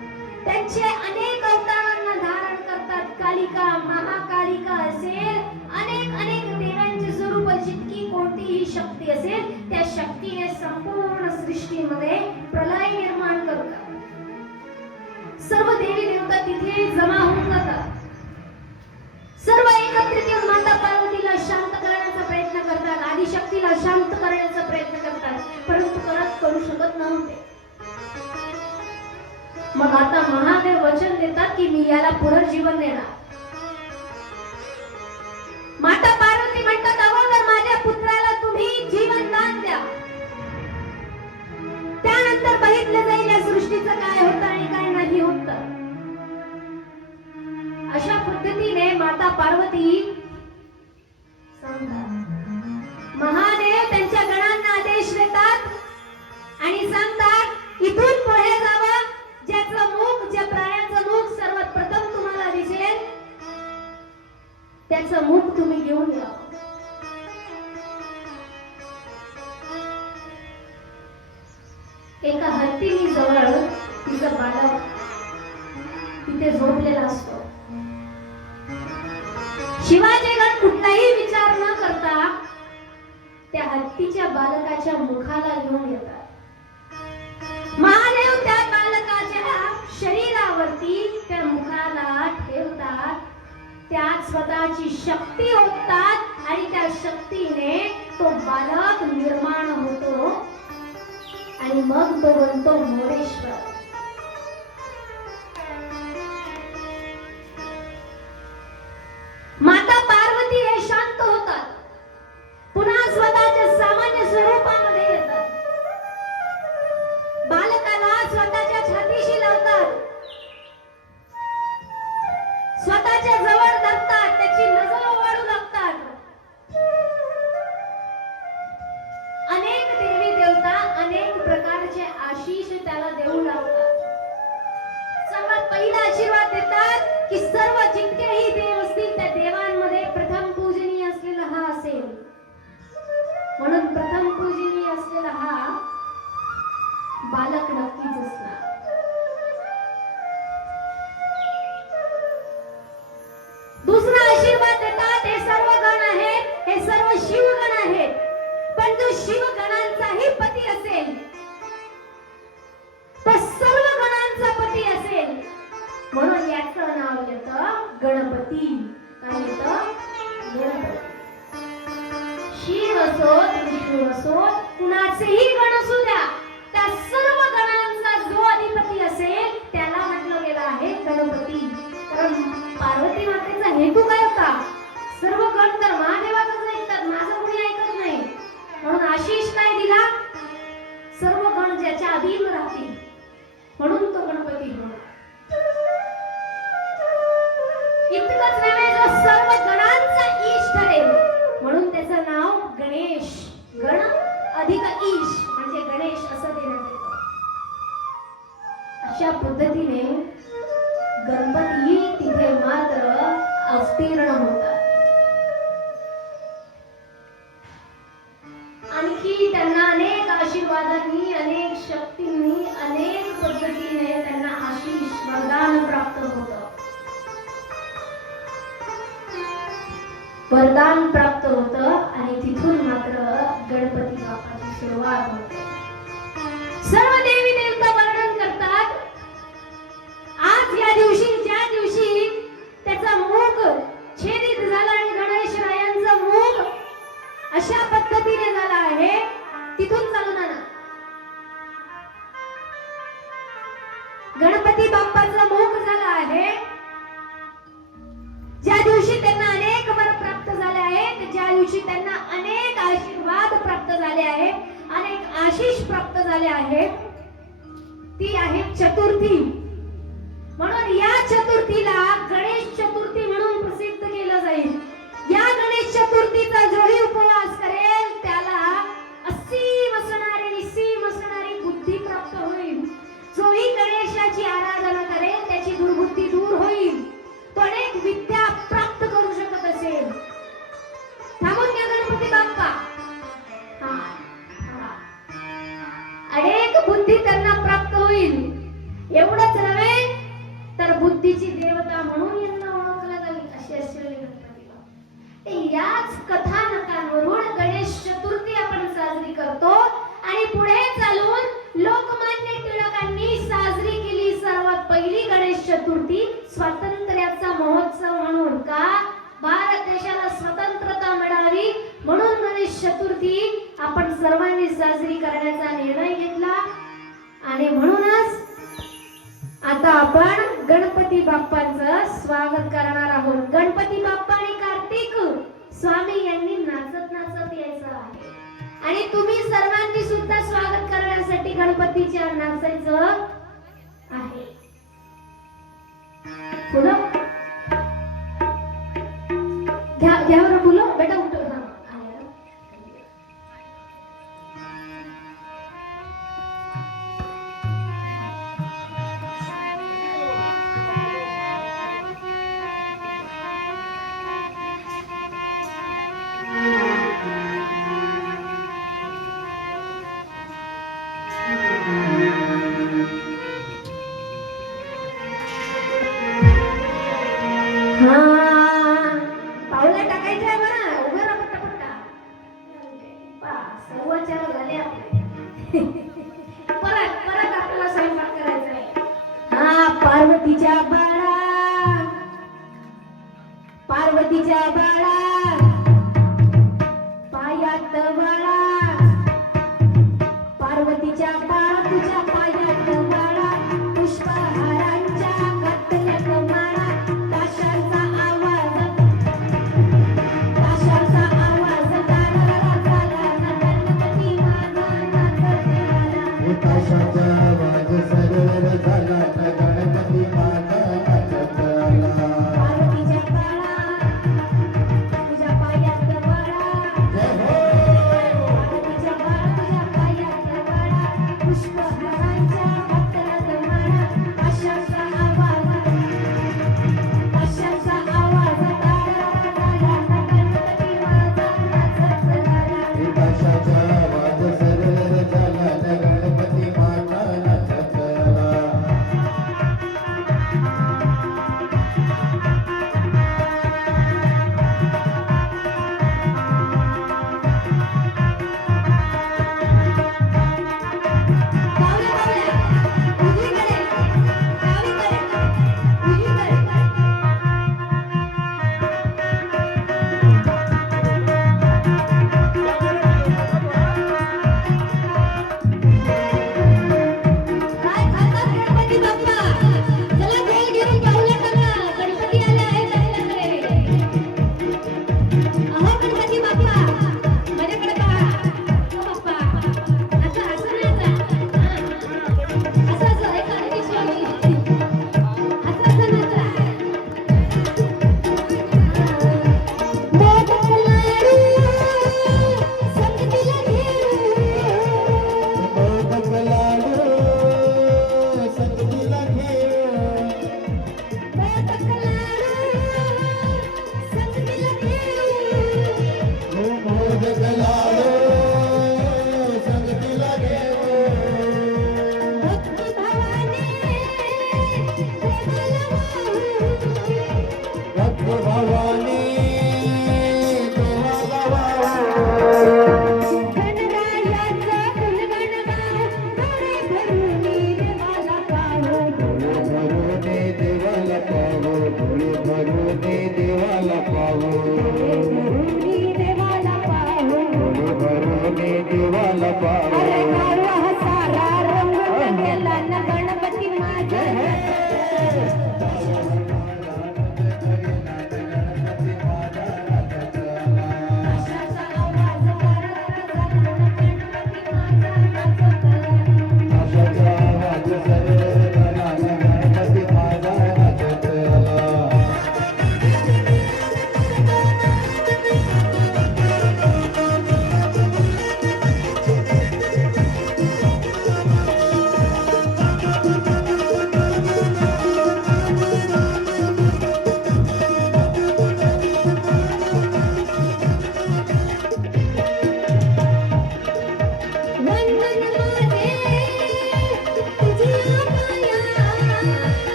त्यांचे अनेक अवतारांना धारण करतात. कालिका, महाकालिका असेल, अनेक अनेक देवांचे स्वरूप, जितकी कोणतीही शक्ती असेल त्या शक्तीने संपूर्ण सृष्टीमध्ये प्रलय निर्माण करतात. सर्व देवी देवता तिथे जमा होऊन जातात. सर्व एकत्रित येऊन माता पार्वतीला शांत करण्याचा प्रयत्न करतात, आदिशक्तीला शांत करण्याचा प्रयत्न करतात, परंतु करू शकत नव्हते. मग आता महादेव वचन देतात की मी याला पुनर्जीवन देणार. माता पार्वती म्हणतात, अगोदर माझ्या पुत्राला तुम्ही जीवनदान द्या, त्यानंतर बघितलं जाईल या सृष्टीचं काय होतं आणि काय नाही होतं. अशा पद्धतीने माता पार्वती सांगतात. महादेव त्यांच्या गणांना आदेश देतात आणि सांगतात, इथून पुढे जावं, ज्याचं मुख, ज्या प्राण्याचं एका हत्तीनी जवळ तिचं बालक तिथे झोपलेला असतो. शिवाजी गण कुठलाही विचार न करता त्या हत्तीच्या बालकाच्या मुखाला घेऊन येतात. महादेव त्या बालकाच्या शरीरावरती त्या मुखाला ठेवतात. त्यात स्वतःची शक्ती ओततात आणि त्या शक्तीने तो बालक निर्माण होतो आणि मग तो बनतो मोरेश्वर. माता पार्वती हे शांत होतात, पुन्हा स्वतःच्या सामान्य स्वरूपामध्ये येतात. बालकाला स्वतःच्या छातीशी लावतात, स्वतःच्या जवळ धरतात, त्याची नजर ओवाळू लागतात. अनेक देवी देवता अनेक प्रकारचे आशीष त्याला देऊ लागतात. सर्वात पहिला आशीर्वाद देतात की सर्व जितकेही देव असतील त्या देवांमध्ये प्रथम पूजनीय असलेला हा असेल. म्हणून प्रथम पूजनीय असलेला हा बालक नक्कीच असणार. दुसरा आशीर्वाद देतात, हे सर्व गण आहेत, हे सर्व शिवगण आहेत, पण जो शिवगणांचाही पती असेल, तो सर्व गणांचा पती असेल, म्हणून याचं नाव येतं गणपती. काय येतं? गणपती. शिव असोत विष्णू असोत कुणाचेही गण असू द्या, त्या सर्व गणांचा जो अधिपती असेल त्याला म्हटलं गेलं आहे गणपती. कारण पार्वती मातेचा हेतू काय होता? सर्व गण तर महादेवाचाच ऐकतात, माझं कोणी ऐकत नाही, म्हणून आशीष काय दिला? सर्व गण ज्याच्या अधीन राहतील, म्हणून तो गणपती होणार. इतकंच नव्हे, जो सर्व गणांचा ईश ठरेल, म्हणून त्याचं नाव गणेश. गण अधिक ईश म्हणजे गणेश असं देण्यात येतं. अशा पद्धतीने गणपती तिथे मात्र अवतीर्ण होतात. आणखी त्यांना अनेक आशीर्वादांनी, अनेक शक्तींनी, अनेक पद्धतीने त्यांना आशीष वरदान प्राप्त होतं. वरदान प्राप्त होतं आणि तिथून मात्र गणपती बाप्पाची सुरुवात होते. सर्व देवी देवता वर्णन करतात, आज या दिवशी, ज्या दिवशी त्याचा मूग छेदित झाला आणि गणेश रायांचा मूग अशा पद्धतीने झाला आहे, तिथून चालून आणा. गणपती बाप्पाचा मूग झाला आहे, ज्या दिवशी त्यांना अनेक वर प्राप्त झाले आहेत, ज्या दिवशी त्यांना अनेक आशीर्वाद प्राप्त झाले आहेत, अनेक आशीष प्राप्त झाले आहेत, ती आहे चतुर्थी. म्हणून या चतुर्थीला गणेश चतुर्थी म्हणून प्रसिद्ध केलं जाईल. या गणेश चतुर्थीचा जोही उपवास करेल त्याला असीम असणारी, निसीम असणारी बुद्धी प्राप्त होईल. जोही गणेशाची आराधना करेल त्याची दुर्बुद्धी दूर होईल, तो अनेक विद्या प्राप्त करू शकत असेल. थांबून घ्या गणपती बाप्पा. अनेक बुद्धी त्यांना प्राप्त होईल. एवढंच नव्हे तर बुद्धीची देवता म्हणून यांना ओळखलं जाईल अशी असलेले गणपती बाप्पा. याच कथानकांवरून गणेश चतुर्थी आपण साजरी करतो आणि पुढे चालून लोकमान्य टिळकांनी साजरी केली सर्वात पहिली गणेश चतुर्थी स्वातंत्र्याचा महोत्सव म्हणून. का? भारत देशाला स्वतंत्रता मिळावी म्हणून गणेश चतुर्थी आपण सर्वांनी साजरी करण्याचा निर्णय घेतला. आणि म्हणूनच आता आपण गणपती बाप्पांचं स्वागत करणार आहोत. गणपती बाप्पा आणि कार्तिक स्वामी यांनी नाचत नाचत यायचं आहे आणि तुम्ही सर्वांनी सुद्धा स्वागत करण्यासाठी गणपतीच्या नाचायचं आहे. फुलं घ्या बरं, फुलं बेटा उठ. Thank you. पार्वतीच्या बाळा पार्वतीच्या बाळा पायात बाळा पार्वतीच्या बाळा तुझ्या पायात बाळा पुष्पहारांच्या घातल्यात माळा ताशांचा आवाज तारारा झाला ना गणपती माझा नाचत आला ताशाचा आवाज सरळ झाला ना गणपती माझा नाचत आला पार्वतीच्या बाळा तुझ्या पायात बाळा जय हो पार्वतीच्या बाळा तुझ्या पायात बाळा पुष्पहारांच्या घातल्यात माळा ताशांचा आवाज तारारा झाला ना गणपती माझा नाचत आला ताशाचा आवाज सरळ झाला ना गणपती माझा नाचत आला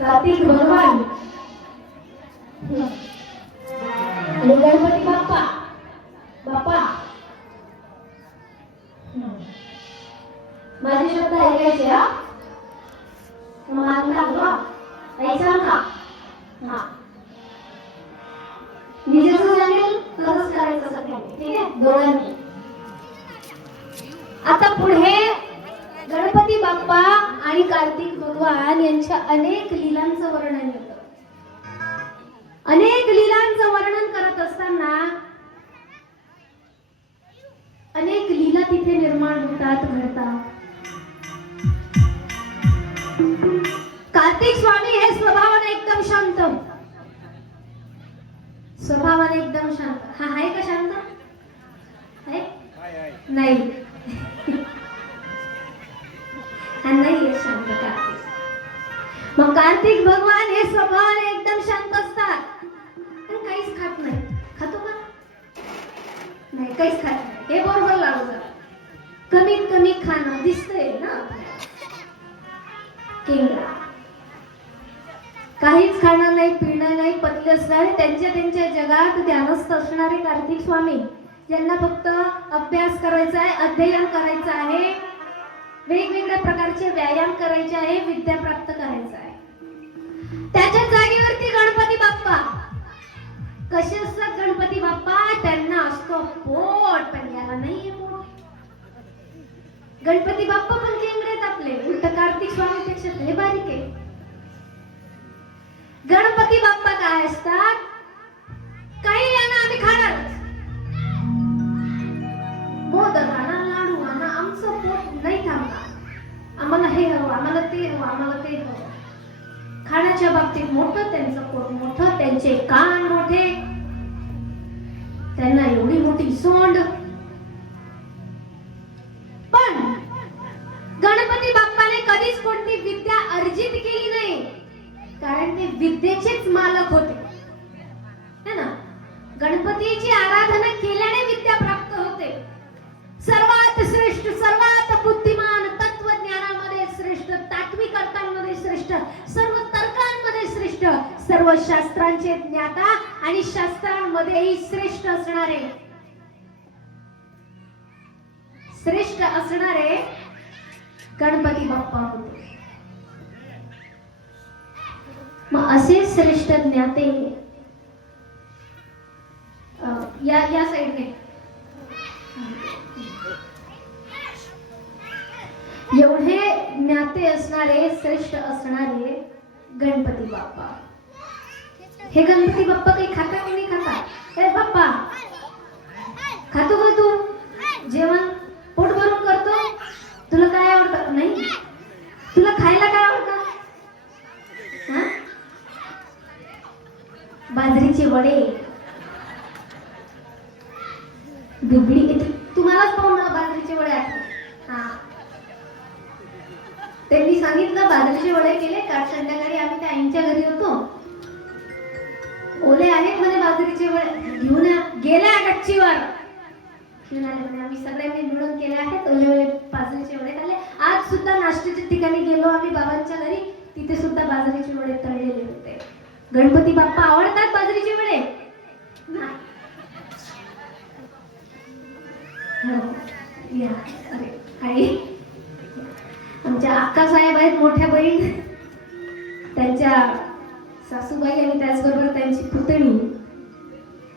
कार्तिक भगवान आणि गणपती बाप्पा बाप्पा माझे शब्द ऐकायचे हा मान दाखवा ऐसा का हा मी जसं सांगेल तसंच करायचं सगळ्यांनी ठीक आहे दोघांनी आता पुढे गणपती बाप्पा आणि कार्तिक भगवान यांच्या अनेक लीलांचं वर्णन येतं अनेक लीलांचं वर्णन करत असताना अनेक लीला तिथे निर्माण होतात घडतात कार्तिक स्वामी हे स्वभावाने एकदम शांत स्वभावाने एकदम शांत हा आहे का शांत आहे नाही हा नाही आहे शांत कार्तिक मग कार्तिक भगवान हे स्वभावाने एकदम शांत असतात पण काहीच खात नाही खातो का नाही काहीच खात नाही हे बरोबर लागू कमीत कमी खाणं दिसतंय ना केंद्रा काहीच खाणं नाही पिणं नाही पतले असणारे त्यांच्या जगात ध्यानस्थ असणारे कार्तिक स्वामी ज्यांना फक्त अभ्यास करायचा आहे अध्ययन करायचं आहे वेगवेगळ्या प्रकारचे व्यायाम करायचे आहे विद्या प्राप्त करायचं आहे त्याच्या जागेवरती गणपती बाप्पा कसे असतात गणपती बाप्पा त्यांना असतो पोट पण याला नाहीये पोट गणपती बाप्पा पण केंद्र आहेत आपले उलट कार्तिक स्वामी पेक्षा लय बारीक आहे गणपती बाप्पा काय असतात काही यांना आम्ही खाणार मोदक आणा लाडू आणा आमचं पोट नाही थांबणार आम्हाला हे हवं आम्हाला ते हवं आम्हाला ते हवं खाण्याच्या बाबतीत मोठं त्यांचं पोट मोठं त्यांचे कान मोठे त्यांना एवढी मोठी सोंड पण गणपती बाप्पाने कधीच कोणती विद्या अर्जित केली नाही कारण ते विद्येचेच मालक होते है ना गणपतीची आराधना केल्याने विद्या प्राप्त होते सर्वात श्रेष्ठ सर्वात बुद्धिमान तत्वज्ञानामध्ये श्रेष्ठ तात्विक अर्थांमध्ये श्रेष्ठ सर्व तर्कांमध्ये श्रेष्ठ सर्व शास्त्रांचे ज्ञाता आणि शास्त्रांमध्येही श्रेष्ठ असणारे गणपती बाप्पा होते मग असे श्रेष्ठ ज्ञाते या साईडने एवढे ज्ञाते असणारे श्रेष्ठ असणारे गणपती बाप्पा हे गणपती बाप्पा काही खाता की नाही खाता ए बाप्पा खातो का तू जेवण पोट भरून करतो तुला काय आवडतं नाही तुला खायला काय आवडतं बाजरीचे वडे बिबडी तुम्हालाच पाहून मला बाजरीचे वडे आठवले हा त्यांनी सांगितलं बाजरीचे वडे केले काल संध्याकाळी आम्ही त्या आईंच्या घरी होतो ओले आहेत म्हणे बाजरीचे वडे घेऊन गेल्या गच्चीवर घेऊन आले म्हणे आम्ही सगळ्यांनी मिळून केले आहेत ओले बाजरीचे वडे खाल्ले आज सुद्धा नाश्त्याच्या ठिकाणी गेलो आम्ही बाबांच्या घरी तिथे सुद्धा बाजरीचे वडे तळलेले होते गणपती बाप्पा आवडतात बाजरीचे वडे या अरे आई आमच्या अक्का साहेब आहेत मोठ्या बहीण त्यांच्या सासूबाई आणि त्याचबरोबर त्यांची पुतणी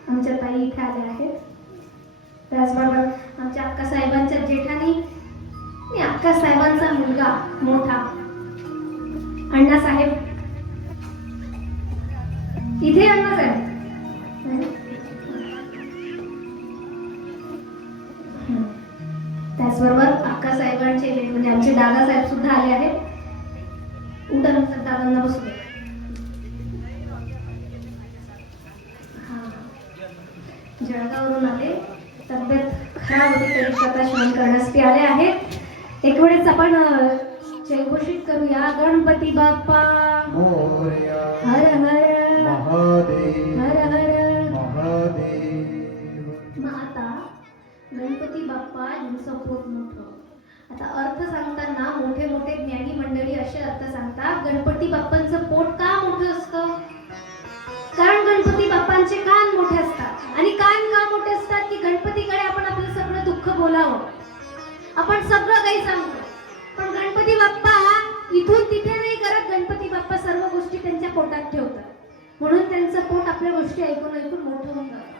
आमच्या ताई इथे आल्या आहेत त्याचबरोबर आमच्या अक्का साहेबांच्या जेठानी आणि अक्का साहेबांचा मुलगा मोठा अण्णासाहेब इथे अण्णासाहेब त्याचबरोबर अक्का साहेबांचे म्हणजे आमचे दादा साहेब सुद्धा आले आहेत उठानंतर दादांना बसू दे जळगाववरून आले तब्येत खराब होती तरी स्वतः श्रवण करण्यासाठी आले आहेत एक वेळेस आपण जयघोषित करूया गणपती बाप्पा मोरया हर हर महादेव हर हर महादेव मग आता गणपती बाप्पा यांचं पोट मोठं आता अर्थ सांगताना मोठे मोठे ज्ञानी मंडळी असे अर्थ सांगतात गणपती बाप्पांचं पोट काही सांगतो. पण गणपती बाप्पा इथून तिथे नाही करत. गणपती बाप्पा सर्व गोष्टी त्यांच्या पोटात ठेवतात. म्हणून त्यांचं पोट आपल्या गोष्टी ऐकून ऐकून मोठं होऊन जातं.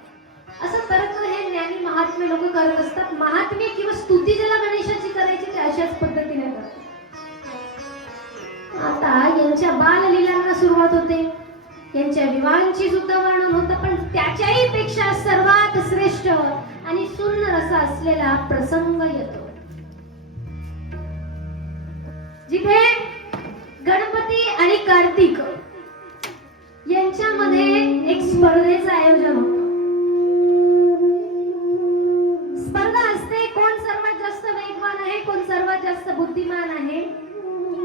असं तर्क हे ज्ञानी महात्मे लोक करत असतात. महात्मे किंवा स्तुती ज्याला गणेशाची करायची ते अशाच पद्धतीने करतात. आता यांच्या बाललीलांना सुरुवात होते. यांच्या विवाहांची सुद्धा वर्णन होतं. पण त्याच्याही पेक्षा सर्वात श्रेष्ठ आणि सुंदर असा असलेला प्रसंग येतो, जिथे गणपती आणि कार्तिक यांच्यामध्ये एक स्पर्धेचं आयोजन होतं. स्पर्धा असते, कोण सर्वात जास्त वेगवान आहे, कोण सर्वात जास्त बुद्धिमान आहे,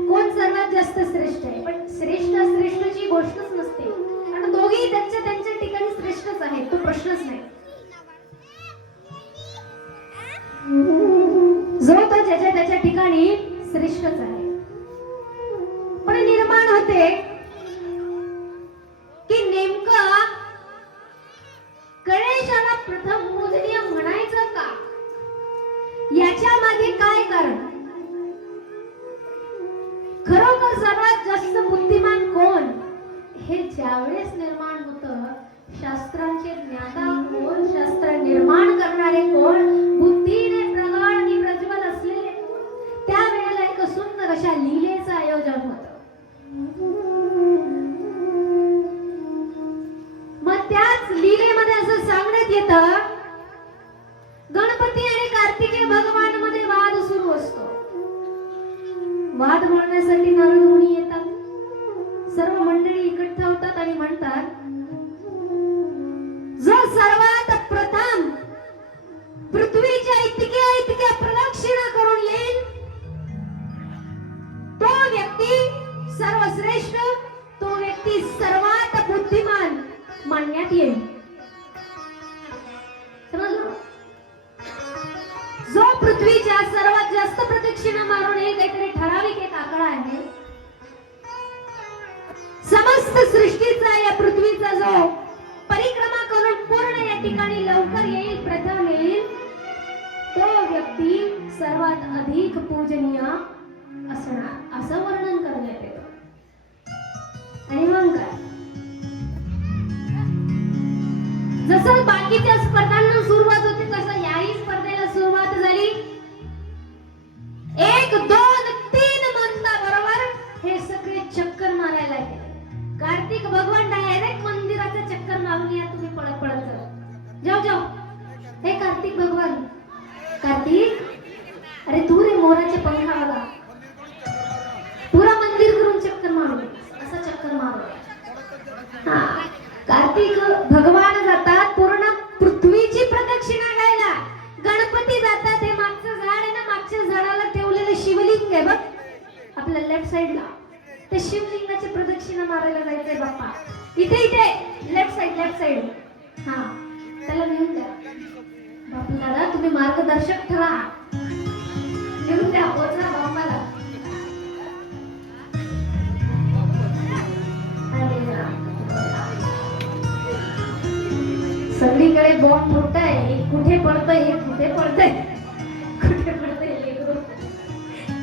कोण सर्वात जास्त श्रेष्ठ आहे. पण श्रेष्ठ श्रेष्ठची गोष्टच नसते, कारण दोघेही त्यांच्या त्यांच्या ठिकाणी श्रेष्ठच आहेत, तो प्रश्नच नाही. जो तो ज्याच्या त्याच्या ठिकाणी श्रेष्ठच आहे. पण निर्माण होते की नेमकं गणेशाला प्रथम पूजनीय म्हणायचं का, याच्या मागे काय कारण. खरोखर सर्वात जास्त बुद्धिमान कोण हे ज्यावेळेस निर्माण होतं, शास्त्रांचे ज्ञाता कोण, शास्त्र निर्माण करणारे कोण, बुद्धीने प्रगाढ आणि प्रज्वल असलेले, त्यावेळेला एक सुंदर अशा लीलेचं आयोजन होतं. मग त्याच लीलेमध्ये असं सांगण्यात येतं, गणपती आणि कार्तिकेय भगवान मध्ये वाद सुरू असतो. वाद बोलण्यासाठी नारद मुनी येतात. सर्व मंडळी इकट्ठा होतात आणि म्हणतात, जो सर्वात प्रथम पृथ्वीच्या इतक्या प्रदक्षिणा करून येईल, तो व्यक्ती सर्वश्रेष्ठ, तो व्यक्ती सर्वात बुद्धिमान मानण्यात येईल. समजलं? जो पृथ्वीच्या सर्वात जास्त प्रदक्षिणा मारून येईल, काहीतरी ठराविक एक आकडा आहे. समस्त सृष्टीचा, या पृथ्वीचा जो परिक्रमा करून पूर्ण या ठिकाणी लवकर येईल, प्रथम येईल, तो व्यक्ती सर्वात अधिक पूजनीय असणार, असं वर्णन करण्यात येतं. आणि मग काय, जसं बाकीच्या स्पर्धांना सुरुवात होती तसं याही स्पर्धेला सुरुवात झाली. 1, 2, 3 म्हणताबरोबर हे सगळे चक्कर मारायला गेले. कार्तिक भगवान डायरेक्ट मंदिराचं चक्कर मारून या, तुम्ही पळत पळत जाओ जाओ. हे कार्तिक भगवान, कार्तिक, अरे तू रे मोराच्या पंखावाला, पुरा मंदिर करून चक्कर मारून, असं चक्कर मारून. हा, कार्तिक भगवान जातात पूर्ण पृथ्वीची प्रदक्षिणा घ्यायला. गणपती जातात, हे मागचं झाड आहे ना, मागच्या झाडाला ठेवलेलं शिवलिंग आहे बघ आपल्या लेफ्ट साइडला, ते शिवलिंगाची प्रदक्षिणा मारायला जायचंय बाप्पा. इथे लेफ्ट साइड. हा, त्याला नेऊन द्या. बापू दादा, तुम्ही मार्गदर्शक ठरा, नेऊन द्या, पोचला बाप्पाला. सगळीकडे बॉम्ब फुटताय, कुठे पडतंय हे, कुठे पडतंय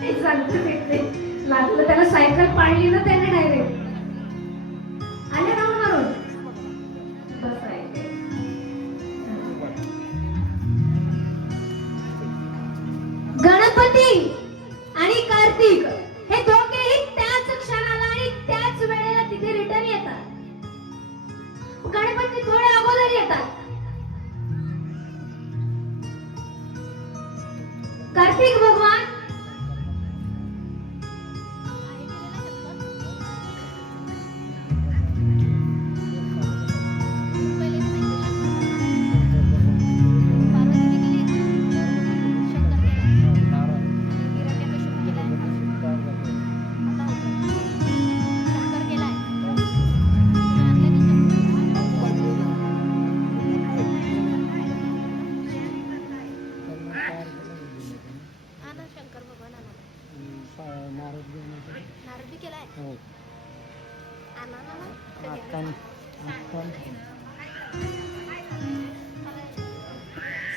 हे सांगतो ते. लागलं त्याला सायकल पाडली ना त्याने, डायरेक्ट आले राऊंड मारून बसायचे. गणपती आणि कार्तिक हे दोघेही त्याच क्षणाला आणि त्याच वेळेला तिथे रिटर्न येतात. गणपती थोडे अगोदर येतात. कार्तिक भगवान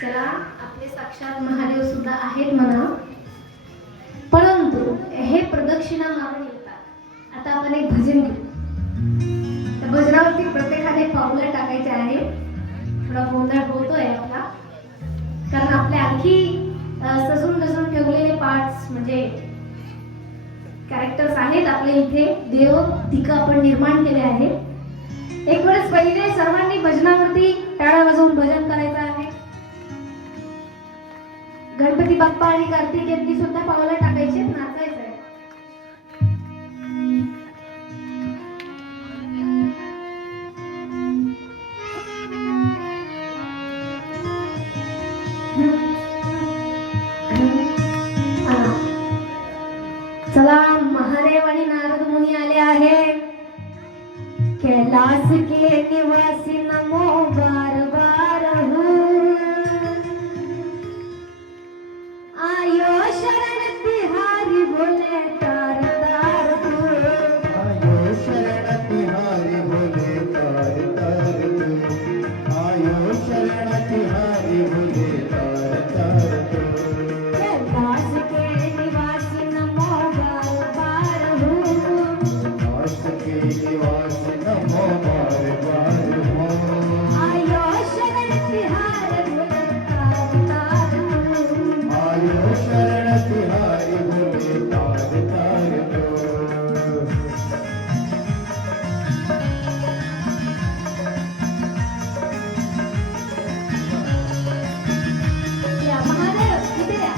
चला, आपले साक्षात महादेव सुद्धा आहेत म्हणा. परंतु हे प्रदक्षिणा मारून येतात. आता आपण एक भजन घेऊ. त्या भजनावरती प्रत्येकाने पावलं टाकायचे आहे. थोडा गोंधळ होतोय आपला, कारण आपले आणखी सजून नजून ठेवलेले पार्ट्स म्हणजे कॅरेक्टर्स आहेत आपले इथे. देव तिक आपण निर्माण केले आहे. एक वेळेस पहिले सर्वांनी भजनावरती टाळ्या वाजवून भजन करायचं आहे. गणपती बाप्पा आणि कार्तिक यांनी सुद्धा पावलं टाकायचे, नाचायचं आहे. चला, महादेव आणि नारद मुनी आले आहे. कैलास के निवासी नमो बार बार आयो शरण तिहारी बोले तार तार आयो शरण तिहारी बोले तार तार आयो शरण तिहारी बोले तार तार कैलास के निवासी नमो बार बार कैलास के निवासी नमो बार बार आयो शरण तिहारी बोले तार तार आयो शरण तिहारी बोले तार तार या महादेव इथे या.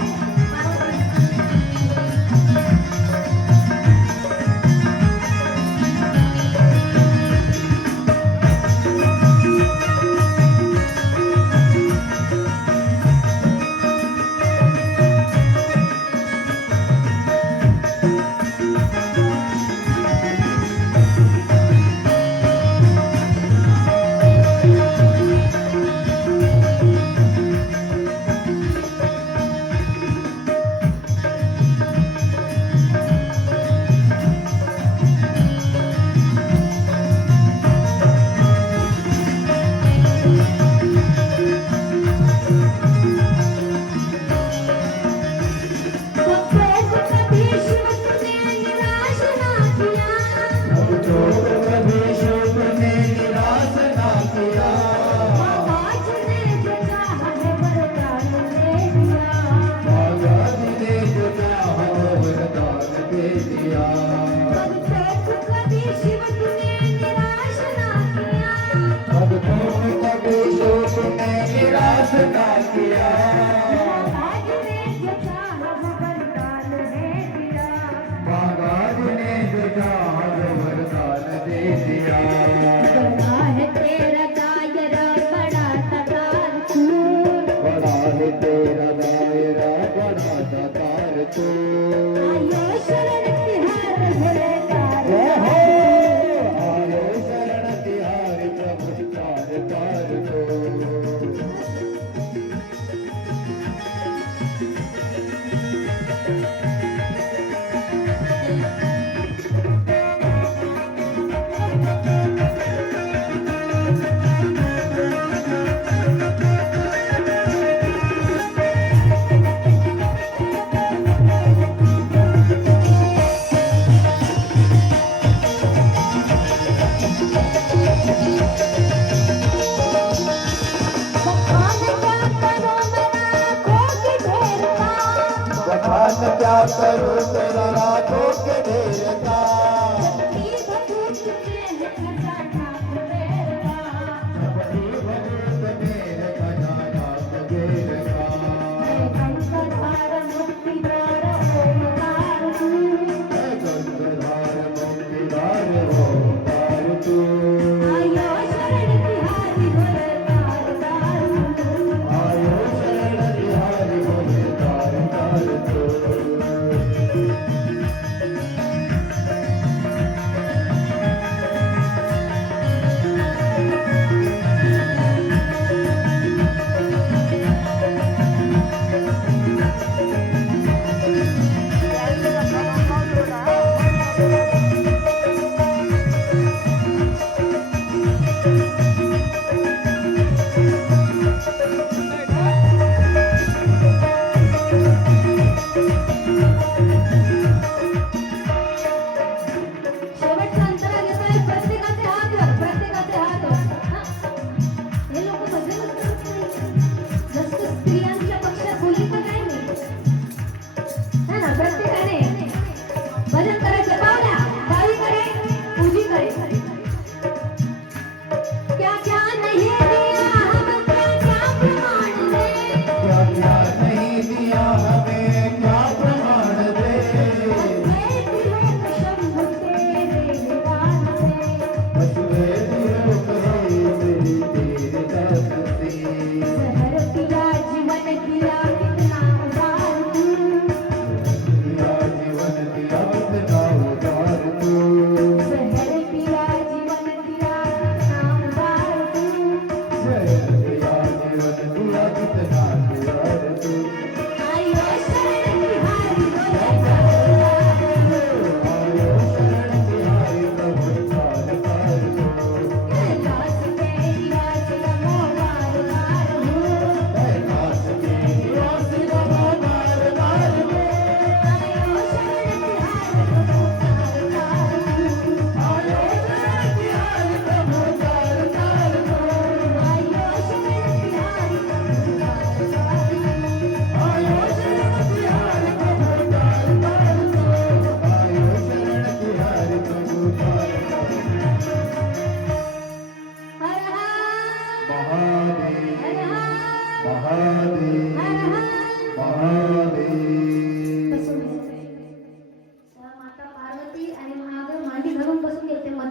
क्या करूं तेरा रातों के ढेर का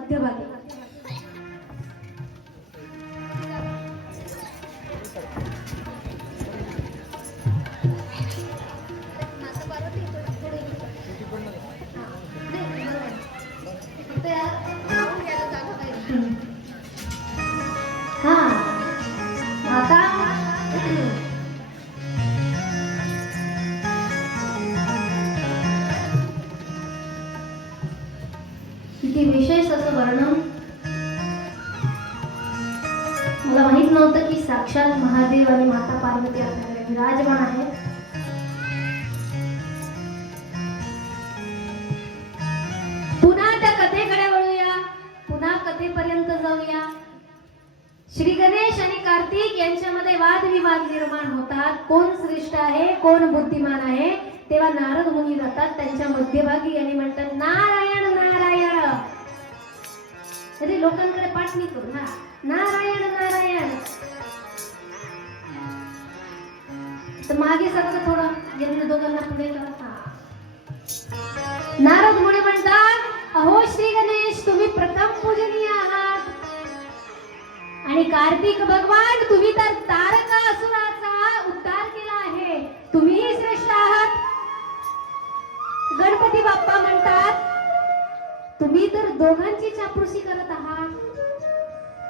मध्यभागी. हा आता किती विशेष असं वर्णन. मला माहित नव्हतं की साक्षात महादेव आणि माता पार्वती आपल्याकडे विराजमान आहेत. पुन्हा त्या कथेकडे वळूया, पुन्हा कथेपर्यंत जाऊया. श्री गणेश आणि कार्तिक यांच्यामध्ये वादविवाद निर्माण होतात. कोण श्रेष्ठ आहे, कोण बुद्धिमान आहे. तेव्हा नारद मुनी जातात त्यांच्या मध्यभागी आणि म्हणतात नारायण नारायण. तरी लोकांकडे पाठ नाही करू ना, नारायण नारायण. तर मागे सगळं थोडं यांना दोघांना पुढे करा. नारद मुनी म्हणतात अहो श्री गणेश तुम्ही प्रथम पूजनीय आहात आणि कार्तिक भगवान तुम्ही तर तारकासुराचा उद्धार केला आहे, तुम्हीही श्रेष्ठ आहात. गणपती बाप्पा म्हणतात तुम्ही तर दोघांची चापलूसी करत आहात.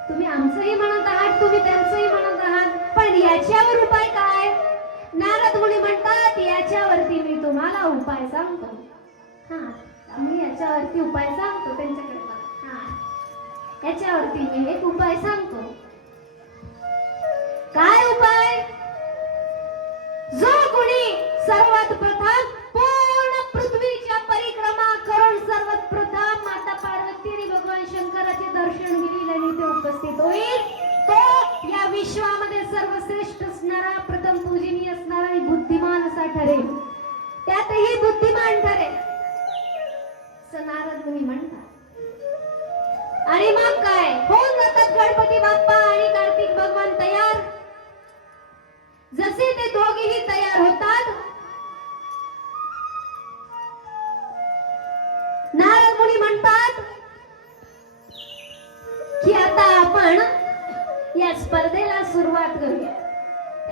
तुम्ही आमचंही म्हणत आहात, तुम्ही त्यांचंही म्हणत आहात, पण याच्यावर उपाय काय. नारद मुनी म्हणतात याच्यावरती मी तुम्हाला उपाय सांगतो. हा मी याच्यावरती उपाय सांगतो. त्यांच्याकडे बघा. हा याच्यावरती मी एक उपाय सांगतो. काय उपाय. जो कोणी सर्वात प्रथम पूर्ण पृथ्वीच्या परिक्रमा करून सर्वात प्रथम माता पार्वती आणि भगवान शंकराचे दर्शन घेईल आणि ते उपस्थित होईल, तो या विश्वामध्ये सर्वश्रेष्ठ असणारा, प्रथम पूजनीय असणारा आणि बुद्धिमान असा ठरेल. त्यातही बुद्धिमान ठरेल असं नारद मुनी म्हणतात. आणि मग काय होऊन जातात गणपती बाप्पा आणि कार्तिक भगवान तयार. जसे ते दोघेही तयार होतात, नारद मुनी म्हणतात की आता आपण या स्पर्धेला सुरुवात करूया.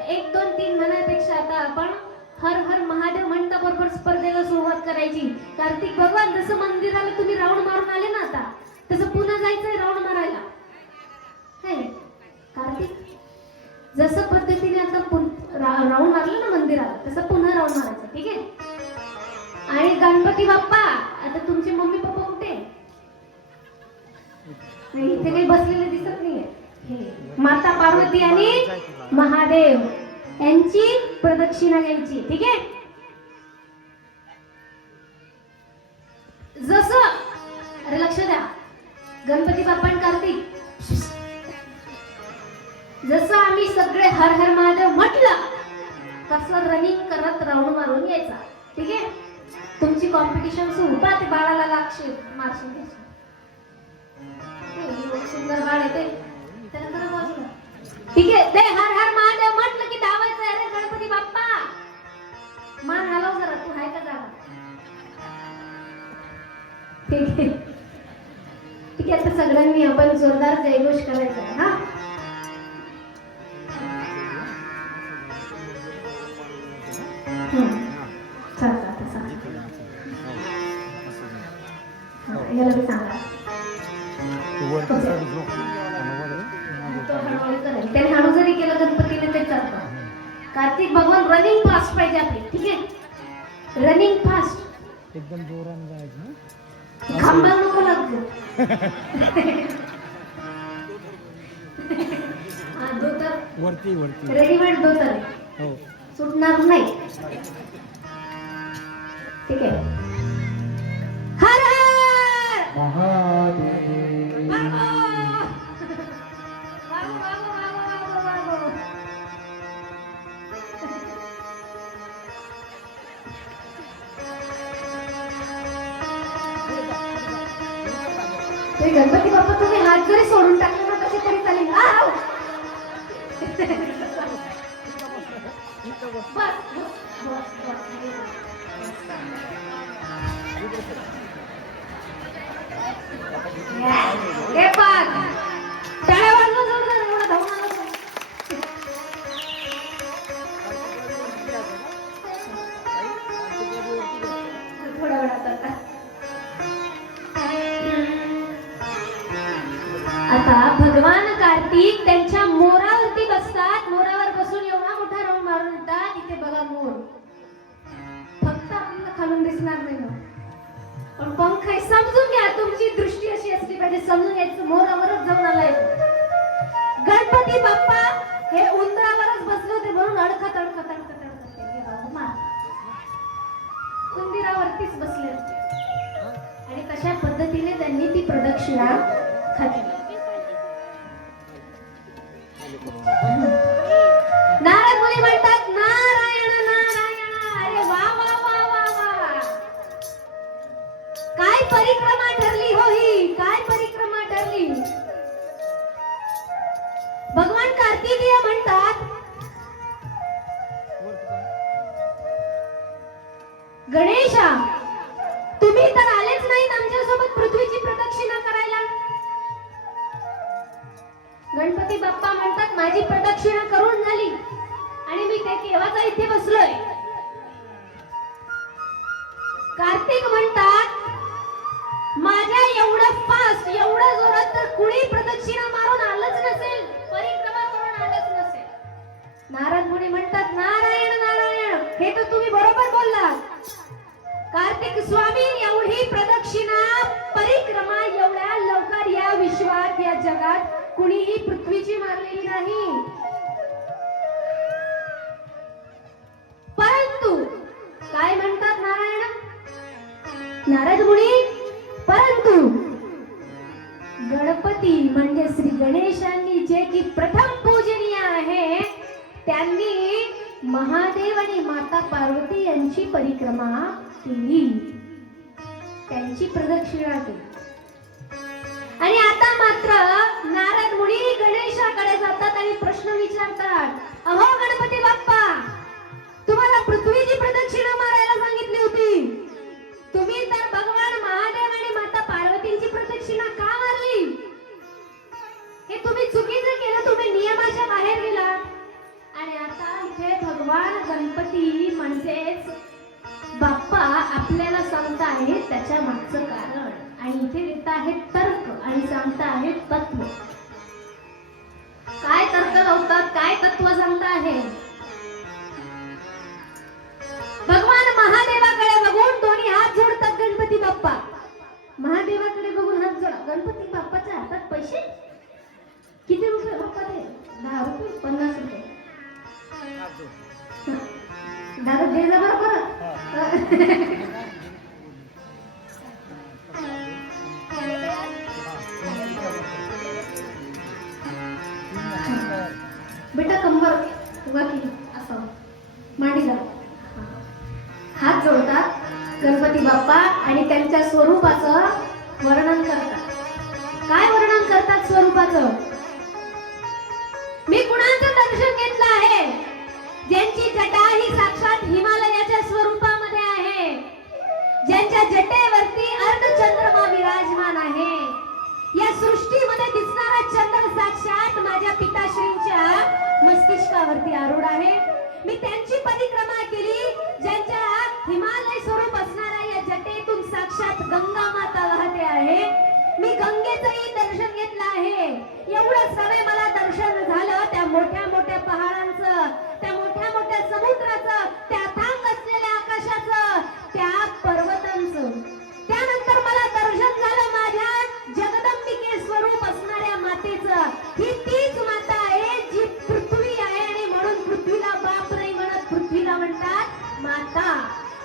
1 2 3 म्हणण्यापेक्षा आता आपण हर हर महादेव म्हणता बरोबर स्पर्धेला सुरुवात करायची. कार्तिक भगवान जसं मंदिराला तुम्ही राऊंड मारून आले ना, आता तसं पुन्हा जायचंय राऊंड मारायला. कार्तिक जसं पद्धतीने आता राऊंड मारलं ना मंदिराला, तसं पुन्हा राऊंड मारायचं. ठीक आहे. आणि गणपती बाप्पा आता तुमचे मम्मी पप्पा कुठे. इथे काही बसलेले दिसत नाहीये. माता पार्वती आणि महादेव यांची प्रदक्षिणा घ्यायची. ठीक आहे. जसं अरे लक्ष द्या, गणपती बाप्पा आणि कार्तिक जसं आम्ही सगळे हर हर महादेव म्हटलं तसं रनिंग करत राऊंड मारून यायचा. ठीक आहे. तुमची कॉम्पिटिशन सुरू. ते बाळाला लागशील मारशील घ्यायची. सुंदर बाळ आहे ते, त्याला जरा बाजूला. ठीक आहे. ते हर हर महादेव म्हटलं की धावायचं. अरे गणपती बाप्पा मान हलव जरा, तू आहे का जागा. ठीक आहे. ठीक आहे. आता सगळ्यांनी आपण जोरदार जयघोष करायचा आहे. हा याला बी सांगा. त्याने हळू जरी केलं गणपतीने ते चालतं. कार्तिक भगवान रनिंग फास्ट पाहिजे आपली. ठीक आहे. रनिंग फास्ट एकदम जोराने जायचं. खांबा नको लागतो. हा धोतर वरती वरती रेडीमेड धोतर हो, सुटणार नाही. ठीक आहे. हर हर महादेव ते गणपती बाप्पा तुम्ही हात जरी सोडून टाकले ना कसे तरी चालेल. बस हे पाच टाळ्या वाजवा जोरदार, एवढा धावून आला तो. थोडा वेळात आता. आता भगवान कार्तिक त्यांच्या मोरावरती बसतात. मोरावर बसून एवढा मोठा राऊंड मारून येतात. इथे बघा मोर, फक्त आपल्याला खालून दिसणार नाही ना, पण पंख आहे. समजून घ्या, तुमची दृष्टी अशी असली पाहिजे, समजून घ्यायचं. मोरावरच जाऊन आलाय गणपती बाप्पा. हे उंदरावरच बसले होते म्हणून अडकत अडकत अडकत अडकत हे बघा, मार. उंदरावरतीच बसले होते आणि तशा पद्धतीने त्यांनी ती प्रदक्षिणा घातली. नारद मुनी म्हणतात नारायण नारायण. अरे वा वा वा वा वा, काय परिक्रमा ठरली हो ही, काय परिक्रमा ठरली. भगवान कार्तिकेय म्हणतात गणेशा, तुम्ही तर आलेच नाहीत आमच्यासोबत पृथ्वीची प्रदक्षिणा करायला. गणपती बाप्पा म्हणतात माझी प्रदक्षिणा करून झाली आणि मी ते केव्हाचा इथे बसलोय. कार्तिक म्हणतात माझ्या एवढं फास्ट, एवढं जोरात तर कुणी प्रदक्षिणा मारून आलंच नसेल, परिक्रमा करून आलंच नसेल. नारद मुनी म्हणतात नारायण नारायण, हे तर तुम्ही बरोबर बोललात. कार्तिक स्वामी, एवढी प्रदक्षिणा परिक्रमा एवढ्या लवकर या विश्वात, या जगात कुणीही पृथ्वीची मारलेली नाही. परंतु काय म्हणतात नारायण नारद मुनी, परंतु गणपती म्हणजे श्री गणेशांनी जे की प्रथम पूजनीय आहे, त्यांनी महादेव आणि माता पार्वती यांची परिक्रमा केली, त्यांची प्रदक्षिणा केली. आणि आता मात्र नारद मुनी गणेशाकडे जातात आणि प्रश्न विचारतात, अहो गणपती बाप्पा, तुम्हाला पृथ्वीची प्रदक्षिणा मारायला सांगितली होती, तुम्ही तर भगवान महादेव आणि माता पार्वतींची प्रदक्षिणा का मारली. हे तुम्ही चुकीचं केलं, तुम्ही नियमाच्या बाहेर गेलात. आणि आता इथे भगवान गणपती म्हणजेच बाप्पा आपल्याला सांगता आहेत त्याच्या मागचं कारण, आणि इथे देत आहेत तर्क आणि सांगता आहेत तत्व. काय तर्क लावतात, काय तत्व सांगता आहे. भगवान महादेवाकडे बघून दोन्ही हात जोडतात गणपती बाप्पा. महादेवाकडे बघून हात जोडा. गणपती बाप्पाच्या हातात पैसे किती रुपये बाप्पा दे? 10 रुपये, 50 रुपये. दादा दे जा बरं परत. बेटा कंबर उभा केली असं मांडी जा. हात जोडतात गणपती बाप्पा आणि त्यांच्या स्वरूपाचं वर्णन करतात. काय वर्णन करतात स्वरूपाचं. मी कुणाचं दर्शन घेतलं आहे, ज्यांची जटा ही साक्षात हिमालयाच्या स्वरूपामध्ये आहे, ज्यांच्या जटेवरती अर्धचंद्रमा विराजमान आहे. या सृष्टीमध्ये दिसणारा चंद्र साक्षात माझ्या पिताश्रींच्या मस्तिष्कावरती आरूढ आहे. मी त्यांची परिक्रमा केली, ज्यांच्या हिमालय स्वरूप असणाऱ्या या जटेतून साक्षात गंगा माता वाहते आहे. मी गंगेचंही दर्शन घेतलं आहे. एवढं सगळे मला दर्शन झालं त्या मोठ्या मोठ्या पहाडांचं, त्या मोठ्या मोठ्या समुद्राचं, त्या अथांग असलेल्या आकाशाचं, त्या पर्वतांचं. त्यानंतर मला दर्शन झालं माझ्या जगदंबिके स्वरूप असणाऱ्या मातेचं. ही तीच माता आहे जी पृथ्वी आहे आणि म्हणून पृथ्वीला बाप नाही म्हणत, पृथ्वीला म्हणतात माता.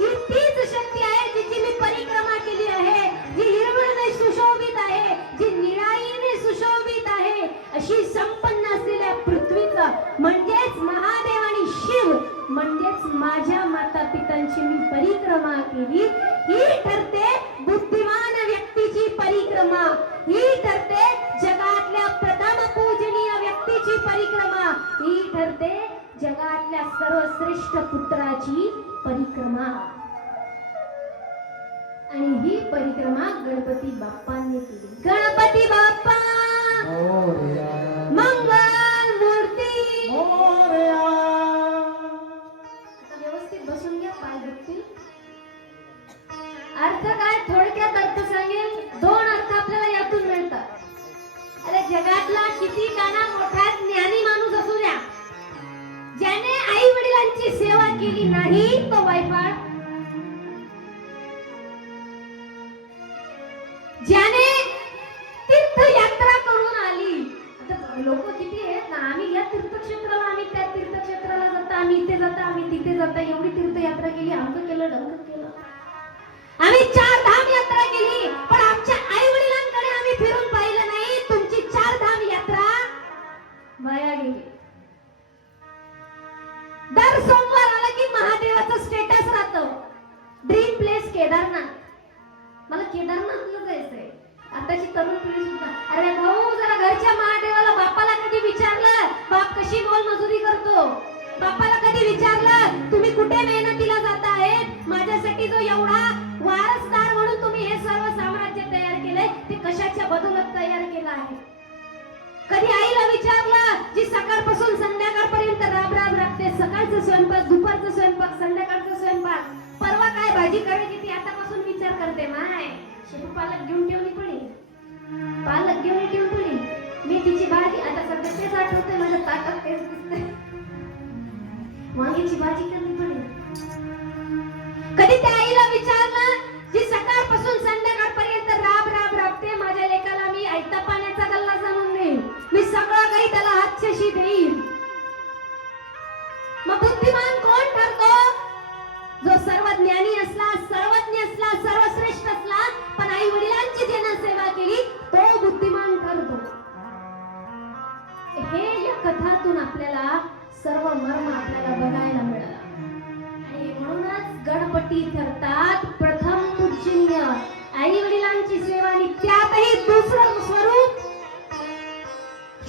ही तीच शक्ती आहे जिची मी परिक्रमा केली आहे, जी हिरवळने सुशोभित आहे, जी निळाईने सुशोभित आहे. अशी संपन्न असलेल्या पृथ्वीचं म्हणजेच महादेव आणि शिव म्हणजेच माझ्या माता पितांची मी परिक्रमा केली. ही ठरते बुद्धिमान व्यक्तीची परिक्रमा. ही ठरते जगातल्या प्रथम पूजनीय व्यक्तीची परिक्रमा. ही ठरते जगातल्या सर्वश्रेष्ठ पुत्राची परिक्रमा. आणि ही परिक्रमा गणपती बाप्पांनी केली. गणपती तीर्थक्षेत्राला, आम्ही त्या तीर्थक्षेत्राला जाता, आम्ही इथे जाता, आम्ही तिथे जाता, एवढी तीर्थयात्रा केली, आमचं केलं, डमकं केलं. आम्ही 4 धाम यात्रा केली, पण आमच्या आई वडिलांकडे आम्ही फिरून पाहिलं नाही. तुमची 4 धाम यात्रा वाया गेली. दर सोमवार आला की महादेवाचं स्टेटस राहतं, ड्रीम प्लेस केदारनाथ. मला केदारनाथला जायचंय. आताची तरुण पिढी सुद्धा, अरे भाऊ जरा घरच्या महादेवाला, बापाला कधी विचारलं बाप कशी मोलमजुरी करतो? बापाला कधी विचारलं तुम्ही कुठे मेहनतीला जात आहेत? माझ्यासाठी जो एवढा वारसदार म्हणून तुम्ही हे सर्व साम्राज्य तयार केलंय, ते कशाच्या बदौलत तयार केलं आहे? कधी आईला विचारलं जी सकाळपासून संध्याकाळपर्यंत राब राब राबते, सकाळचं स्वयंपाक, दुपारचं स्वयंपाक, संध्याकाळचं स्वयंपाक, परवा काय भाजी करायची ती आतापासून विचार करते. माय शेपू पालक घेऊन ठेवली पडी, पालक घेऊन ठेवून पडी, मेथीची भाजी, आता सध्या तेच आठवते माझ्या ताटात, तेच दिसते. वांग्याची भाजी करली पडी. कधी त्या आईला विचारलं जी सकाळपासून संध्याकाळपर्यंत राब राब राबते, माझ्या लेकाला मी ऐकता पाण्याचा गल्ला जाणून देईन, मी सगळं काही त्याला हातशेशी देईन. मग बुद्धिमान कोण ठरतो? जो सर्वज्ञानी असला, सर्वज्ञ असला, सर्वश्रेष्ठ असला, पण आई वडिलांची ज्यानं सेवा केली तो बुद्धिमान ठरतो. हे या कथातून आपल्याला सर्व मर्म आपल्याला बघायला मिळाला. आणि म्हणूनच गणपती ठरतात प्रथम पूजनीय. आई वडिलांची सेवा आणि त्यातही दुसरं स्वरूप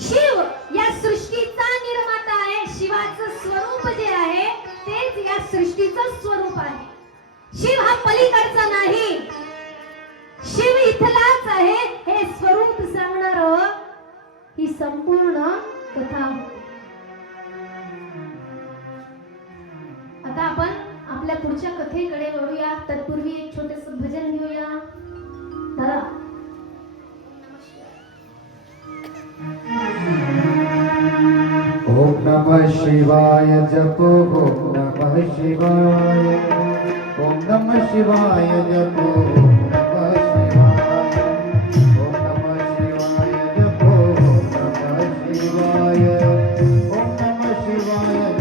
शिव या सृष्टीचा निर्माता आहे. शिवाचं स्वरूप जे आहे तेच या सृष्टीचं स्वरूप आहे. शिव हा पलीकडचा नाही, शिव इथलाच आहे. हे स्वरूप सांगणार ही संपूर्ण कथा. आता आपण आपल्या पुढच्या कथेकडे वळूया. तत्पूर्वी एक छोटेस भजन घेऊया. धरा. ओम नमः शिवाय जपो, ओम नमः शिवाय, ओम नमः शिवाय जपो, ओम नमः शिवाय, ओम नमः शिवाय जपो, ओम नमः शिवाय, ओम नमः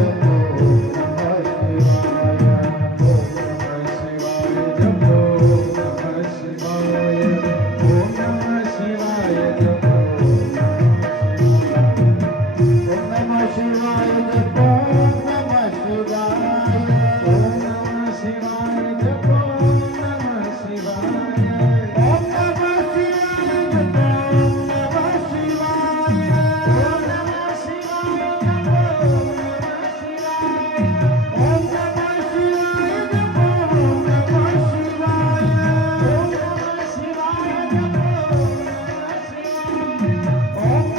शिवाय जपो, ओम नमः शिवाय, ओम नमः शिवाय जपो, ओम नमः शिवाय, ओम नमः शिवाय जपो, शिवाय जपो, नमः शिवाय, ओम नमः शिवाय जपो, नमः शिवाय, ओम नमः शिवाय जपो, नमः शिवाय, ओम नमः शिवाय जपो, नमः शिवाय, ओम नमः शिवाय जपो, नमः शिवाय, ओम नमः शिवाय जपो, नमः शिवाय, ओम नमः शिवाय जपो,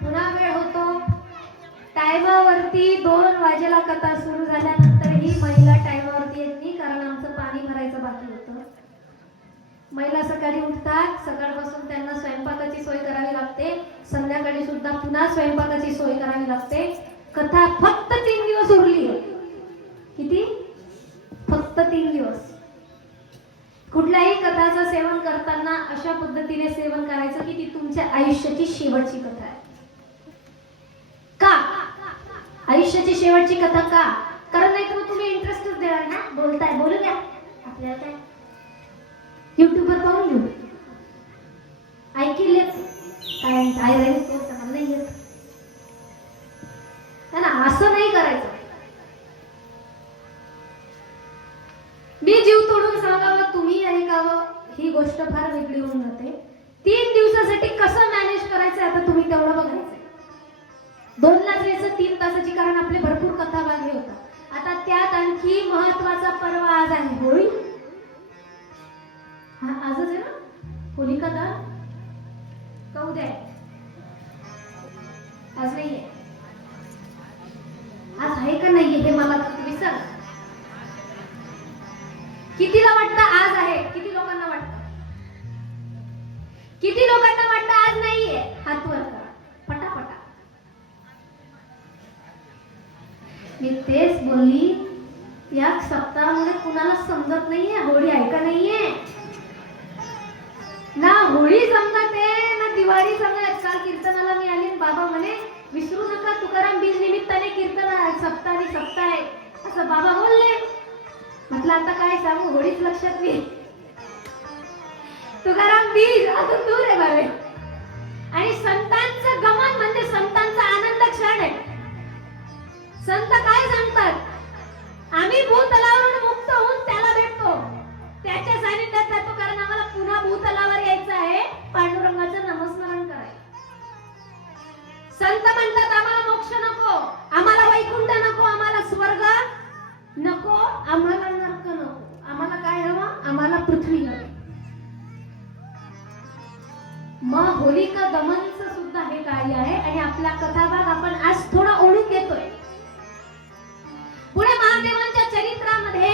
पुन्हा वेळ होतो. टायमावरती 2 वाजेला कथा सुरू झाल्यानंतर ही महिला टायमावरती येत नाही, कारण आमचं पाणी भरायचं बाकी होतं. महिला सकाळी उठतात, सकाळपासून त्यांना स्वयंपाकाची सोय करावी लागते, संध्याकाळी सुद्धा पुन्हा स्वयंपाकाची सोय करावी लागते. कथा फक्त 3 दिवस उरली. किती? फक्त 3 दिवस. कुठल्याही कथाचं सेवन करताना अशा पद्धतीने सेवन करायचं की ती तुमच्या आयुष्याची शेवटची कथा आहे. का आयुष्याची शेवटची कथा? का? कारण नाही तर तुम्ही इंटरेस्टच देणार ना. बोलताय, बोलू द्या. आपल्याला काय युट्यूबवर पाहून घेऊ, ऐकून येत काय काय राहील कोण नाही येत ना. असं नाही करायचं. मी जीव तोडून सांगावं, तुम्ही ऐकावं, ही गोष्ट फार वेगळी होऊन जाते. 3 दिवसासाठी कसं मॅनेज करायचं आता तुम्ही तेवढं बघायचं. 2 ला जायचं त्यात आणखी महत्वाचा पर्व आज आहे होळी. हा आजच आहे ना होलिका दहन का उद्या आहे? आज नाहीये. आज आहे का नाहीये हे मला तुम्ही सांगा. कितीला वाटतं आज आहे? किती लोकांना वाटतं? किती लोकांना वाटतं आज नाहीये? हात वर करा पटापटा. मी तेच बोलली या सप्ताहामध्ये कुणाला समजत नाहीये होळी आहे का नाहीये. ना होळी समजत आहे ना दिवाळी समजत. काल कीर्तनाला मी आली बाबा म्हणे विसरू नका तुकाराम बीज निमित्ताने कीर्तन सप्ताह आहे असं बाबा बोलले. म्हटलं आता काय सांगू होळीच लक्षात नाही. तुकाराम बीज अजून दूर आहे बारे. आणि संतांचं गमन म्हणजे संतांचा आनंद क्षण आहे. संत काय सांगतात? आम्ही भूतलावरून मुक्त होऊन त्याला भेटतो, त्याच्या सानिध्यात जातो, कारण आम्हाला पुन्हा भूतलावर यायचं आहे, पांडुरंगाचं नामस्मरण करायचं. संत म्हणतात आम्हाला मोक्ष नको, आम्हाला वैकुंठ नको, आम्हाला स्वर्ग नको, आम्हाला नरक नको, आम्हाला काय हवं? आम्हाला पृथ्वी हवी. मग होलिका दमनचं सुद्धा हे कार्य आहे. आणि आपला कथाभाग आपण आज थोडा ओढून घेतोय. पुढे महादेवांच्या चरित्रामध्ये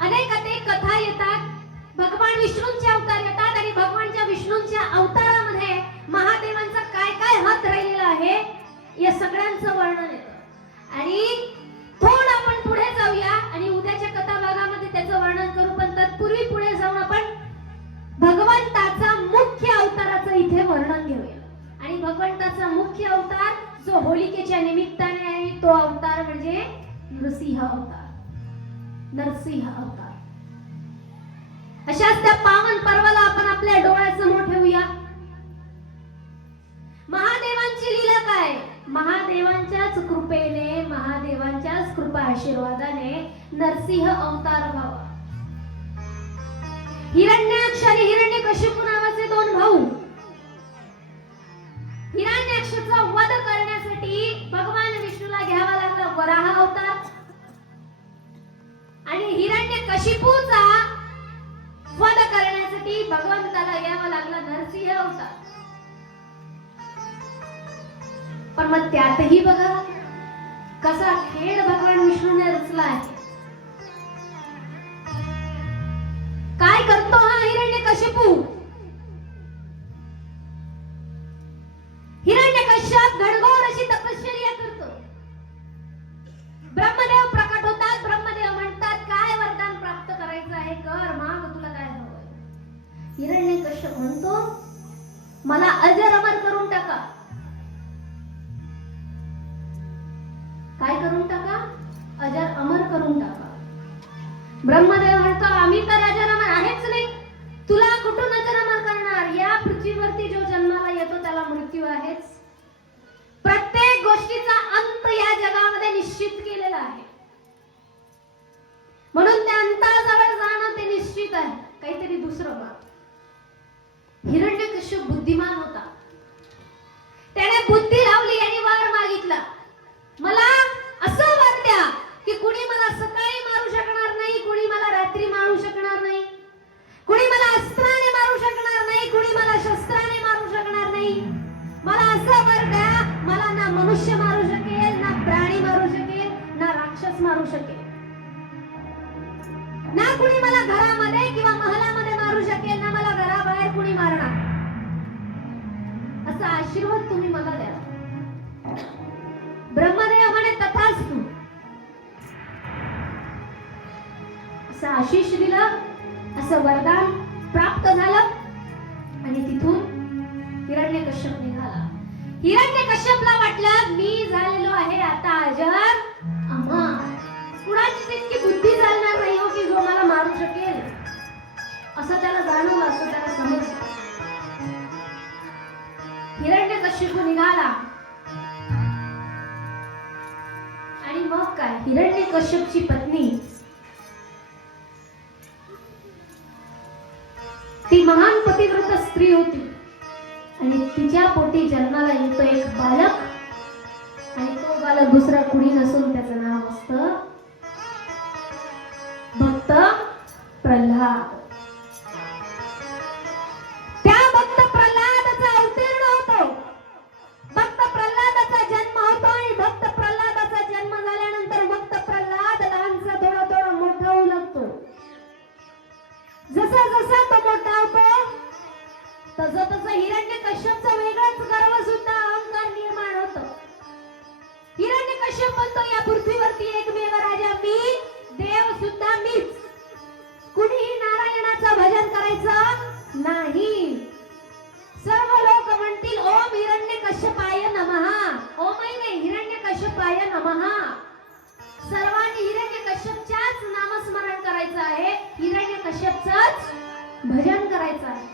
अनेक कथा येतात. भगवान विष्णूंचे अवतार येतात आणि भगवानच्या विष्णूंच्या अवतारामध्ये महादेवांचा काय काय हात राहिलेला आहे या सगळ्यांचं वर्णन येतं. आणि थोडं आपण पुढे जाऊया आणि उद्याच्या कथाभागामध्ये त्याचं वर्णन करू. पण तत्पूर्वी पुढे जाऊन आपण भगवंताचा मुख्य अवताराचं इथे वर्णन घेऊया. आणि भगवंताचा मुख्य अवतार जो होलिकेच्या निमित्ताने आहे तो अवतार म्हणजे नृसिंह अवतार. नरसिंह अवतार. अशाच त्या पावन पर्वाला आपण आपल्या डोळ्यासमोर ठेवूया. महादेवांची लीला काय? महादेवांच्याच कृपेने, महादेवांच्याच कृपा आशीर्वादाने नरसिंह अवतार व्हावा. हिरण्याक्ष आणि हिरण्यकशिपू नावाचे दोन भाऊ. हिरण्याक्षचा वध करण्यासाठी भगवान विष्णूला घ्यावा लागला वराह अवतार आणि हिरण्यकशिपूचा वध करण्यासाठी भगवंताला घ्यावा लागला नरसिंह अवतार. पण मग त्यातही बघा कसा खेळ भगवान विष्णूने रचला आहे. काय करतो हा हिरण्यकशिपू? हिरण्यकश्यप घडघोर अशी तपश्चर्या करतो. ब्रह्मदेव प्रकट होतात. ब्रह्मदेव म्हणतात काय वरदान प्राप्त करायचं आहे कर, माग तुला काय हवंय. हिरण्यकश्यप म्हणतो मला अजर अमर करून टाका. काय करून टाका? अजर अमर करून टाका. ब्रह्मदेव म्हणतो आम्ही तर अजर अमर आहेच नाही, तुला कुठून अजर अमर करणार? या पृथ्वीवरती जो जन्माला येतो त्याला मृत्यू आहेच. प्रत्येक गोष्टीचा अंत या जगामध्ये निश्चित केलेला आहे. म्हणून त्या अंताजवळ जाणं ते निश्चित आहे. काहीतरी दुसरं बघ. हिरण्यकश्यप बुद्धिमान होता. त्याने बुद्धी लावली आणि वर मागितला मला असं वर द्या की कुणी मला सकाळी मारू शकणार नाही, कुणी मला रात्री मारू शकणार नाही, कुणी मला अस्त्राने मारू शकणार नाही, कुणी मला शस्त्राने मारू शकणार नाही. मला असं वर द्या मला ना मनुष्य मारू शकेल, ना प्राणी मारू शकेल, ना राक्षस मारू शकेल, ना कुणी मला घरामध्ये किंवा महलामध्ये मारू शकेल, ना मला घराबाहेर कुणी मारणार. असा आशीर्वाद तुम्ही मला द्या. ब्रह्मदेव म्हणे तथास्तु. असं आशीष दिलं, असं वरदान प्राप्त झालं आणि तिथून हिरण्यकश्यप निघाला. हिरण्यकश्यपला वाटलं मी झालेलो आहे आता अजर अमर. कुणाची इतकी बुद्धी चालणार नाही हो की जो मला मारू शकेल. असं त्याला जाणवलं, असं त्याला समजलं. हिरण्यकश्यप निघाला आणि मग काय हिरण्यकश्यपची पत्नी ती महान पतिव्रत स्त्री होती आणि तिच्या पोटी जन्माला येतो एक बालक आणि तो बालक दुसरा कुणी नसून त्याचं नाव असतं प्रल्हाद. त्या भक्त प्रल्हादाचा अवतीर्ण होतो. भक्त प्रल्हादाचा जन्म होतो आणि भक्त प्रल्हादाचा जन्म झाल्यानंतर भक्त प्रल्हाद लहानसा थोडा थोडा मोठा होऊ लागतो. जसा जसा तो मोठा होतो तसं तसं हिरण्यकश्यपचा वेगळाच गर्व सुद्धा अहंकार निर्माण होतो. हिरण्यकश्यप म्हणतो या पृथ्वीवरती एकमेव राजा मी, देव सुद्धा मीच. कुणीही नारायणाचं भजन करायचं नाही. सर्व लोक म्हणतील ओम हिरण्यकश्यपाय नमः. ओमही नाही, हिरण्यकश्यपाय नमः. सर्वांनी हिरण्यकश्यपच्याच नामस्मरण करायचं आहे, हिरण्यकश्यपचंच भजन करायचं आहे.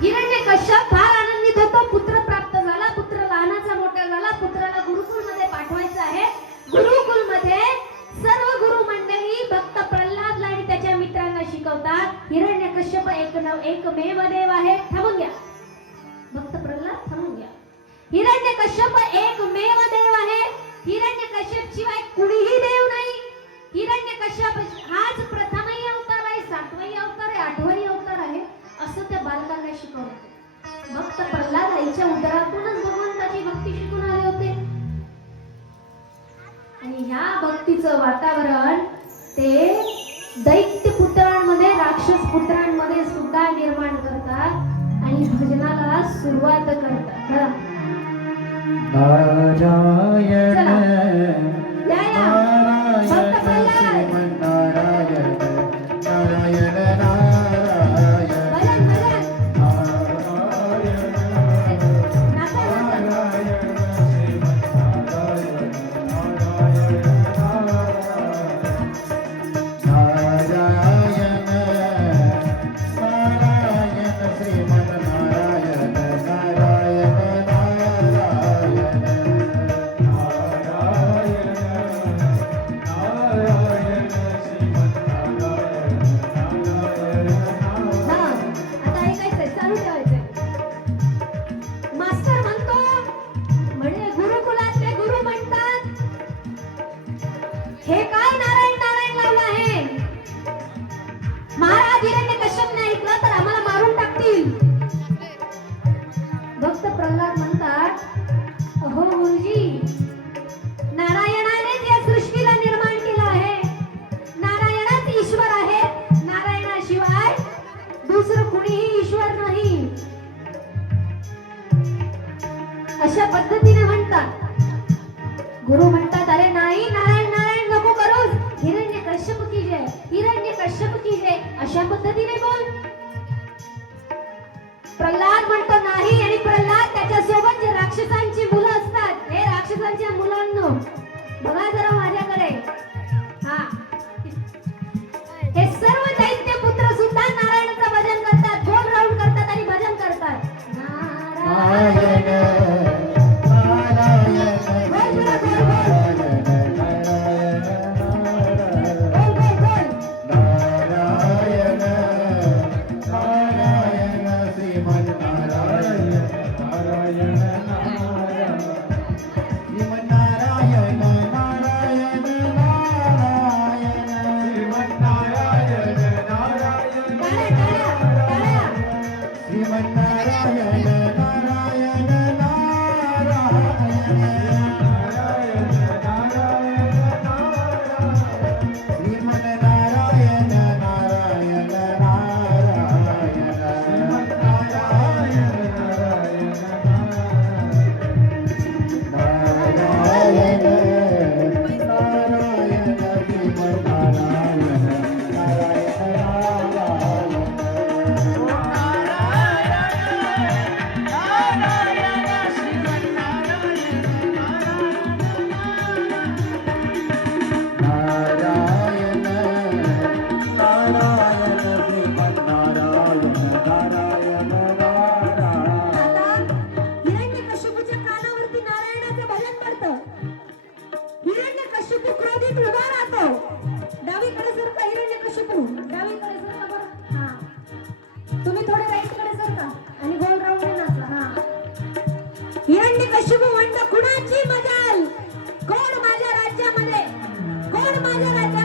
हिरण्यकश्यप फार आनंदित होतो. पुत्र प्राप्त झाला, पुत्र लहानाचा मोठा झाला, पुत्राला गुरुकुलमध्ये पाठवायचं आहे. गुरुकुलमध्ये सर्व गुरु मंडळी भक्त प्रल्हादला आणि त्याच्या मित्रांना शिकवतात. हिरण्यकश्यप एकमेव देव आहे. थांबून घ्या भक्त प्रल्हाद, थांबून घ्या. हिरण्यकश्यप एकमेव देव आहे. हिरण्यकश्यप शिवाय कुणीही देव नाही. हिरण्यकश्यप हाच प्रथमही अवतार आहे, सातवाही अवतार आहे, आठवाही अवतार आहे असं त्या बालकांना शिकवतात. भक्त प्रल्हाद आईच्या उदरातूनच भगवंताची भक्ती शिकून आले होते आणि ह्या भक्तीचं वातावरण ते दैत्य पुत्रांमध्ये, राक्षस पुत्रांमध्ये सुद्धा निर्माण करतात आणि भजनाला सुरुवात करतात. नारायण चला. या, या. भक्त प्रल्हाद. नारायण नारायण नारायण भजन, भजन. नाचा, हा. आता ऐकायचंय, चालू ठेवायचंय. मास्तर म्हणतो, म्हणजे गुरुकुलातले गुरु म्हणतात हे काय नारायण नारायण लावलं आहे. महाराज हिरण्यकश्यपने ऐकलं तर आम्हाला मारून टाकतील. भक्त प्रल्हाद म्हणतात अहो गुरुजी, नारायणानेच या सृष्टीला निर्माण केलं आहे. नारायणच ईश्वर आहे. नारायणाशिवाय दुसरं कुणीही ईश्वर नाही. अशा पद्धतीने म्हणतात. गुरु म्हणतात अरे नाही, नारायण नारायण नको करूस. हिरण्यकश्यप की जय, हिरण्यकश्यप की जय अशा पद्धतीने बोल. प्रल्हाद म्हणतो नाही. आणि प्रल्हाद त्याच्या सोबत जे राक्षसांची मुलं असतात, हे राक्षसांच्या मुलांनो बघा जरा माझ्याकडे. हा, हे सर्व दैत्य पुत्र सुद्धा नारायणाचं भजन करतात, गोल राऊंड करतात आणि भजन करतात. नारायण. बोल तुला, बोल, बोल. बोल, बोल, बोल. टाळ्या, टाळ्या, टाळ्या. हिरण्यकश्यप म्हणतो कुणाची मजाल, कोण माझ्या राज्यामध्ये, कोण माझ्या राज्यात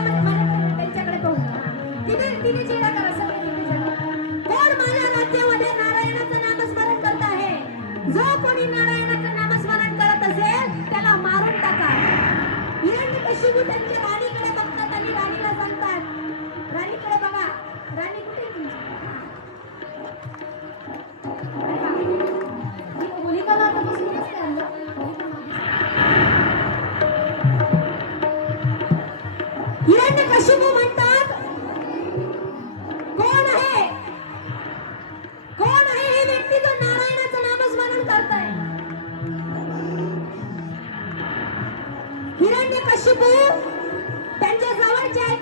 हिरण्यकशिपू म्हणतात, कोण आहे, कोण आहे ही व्यक्ती जो नारायणाचं नामस्मरण करताय? हिरण्यकशिपू त्यांच्या जवळचे आहे,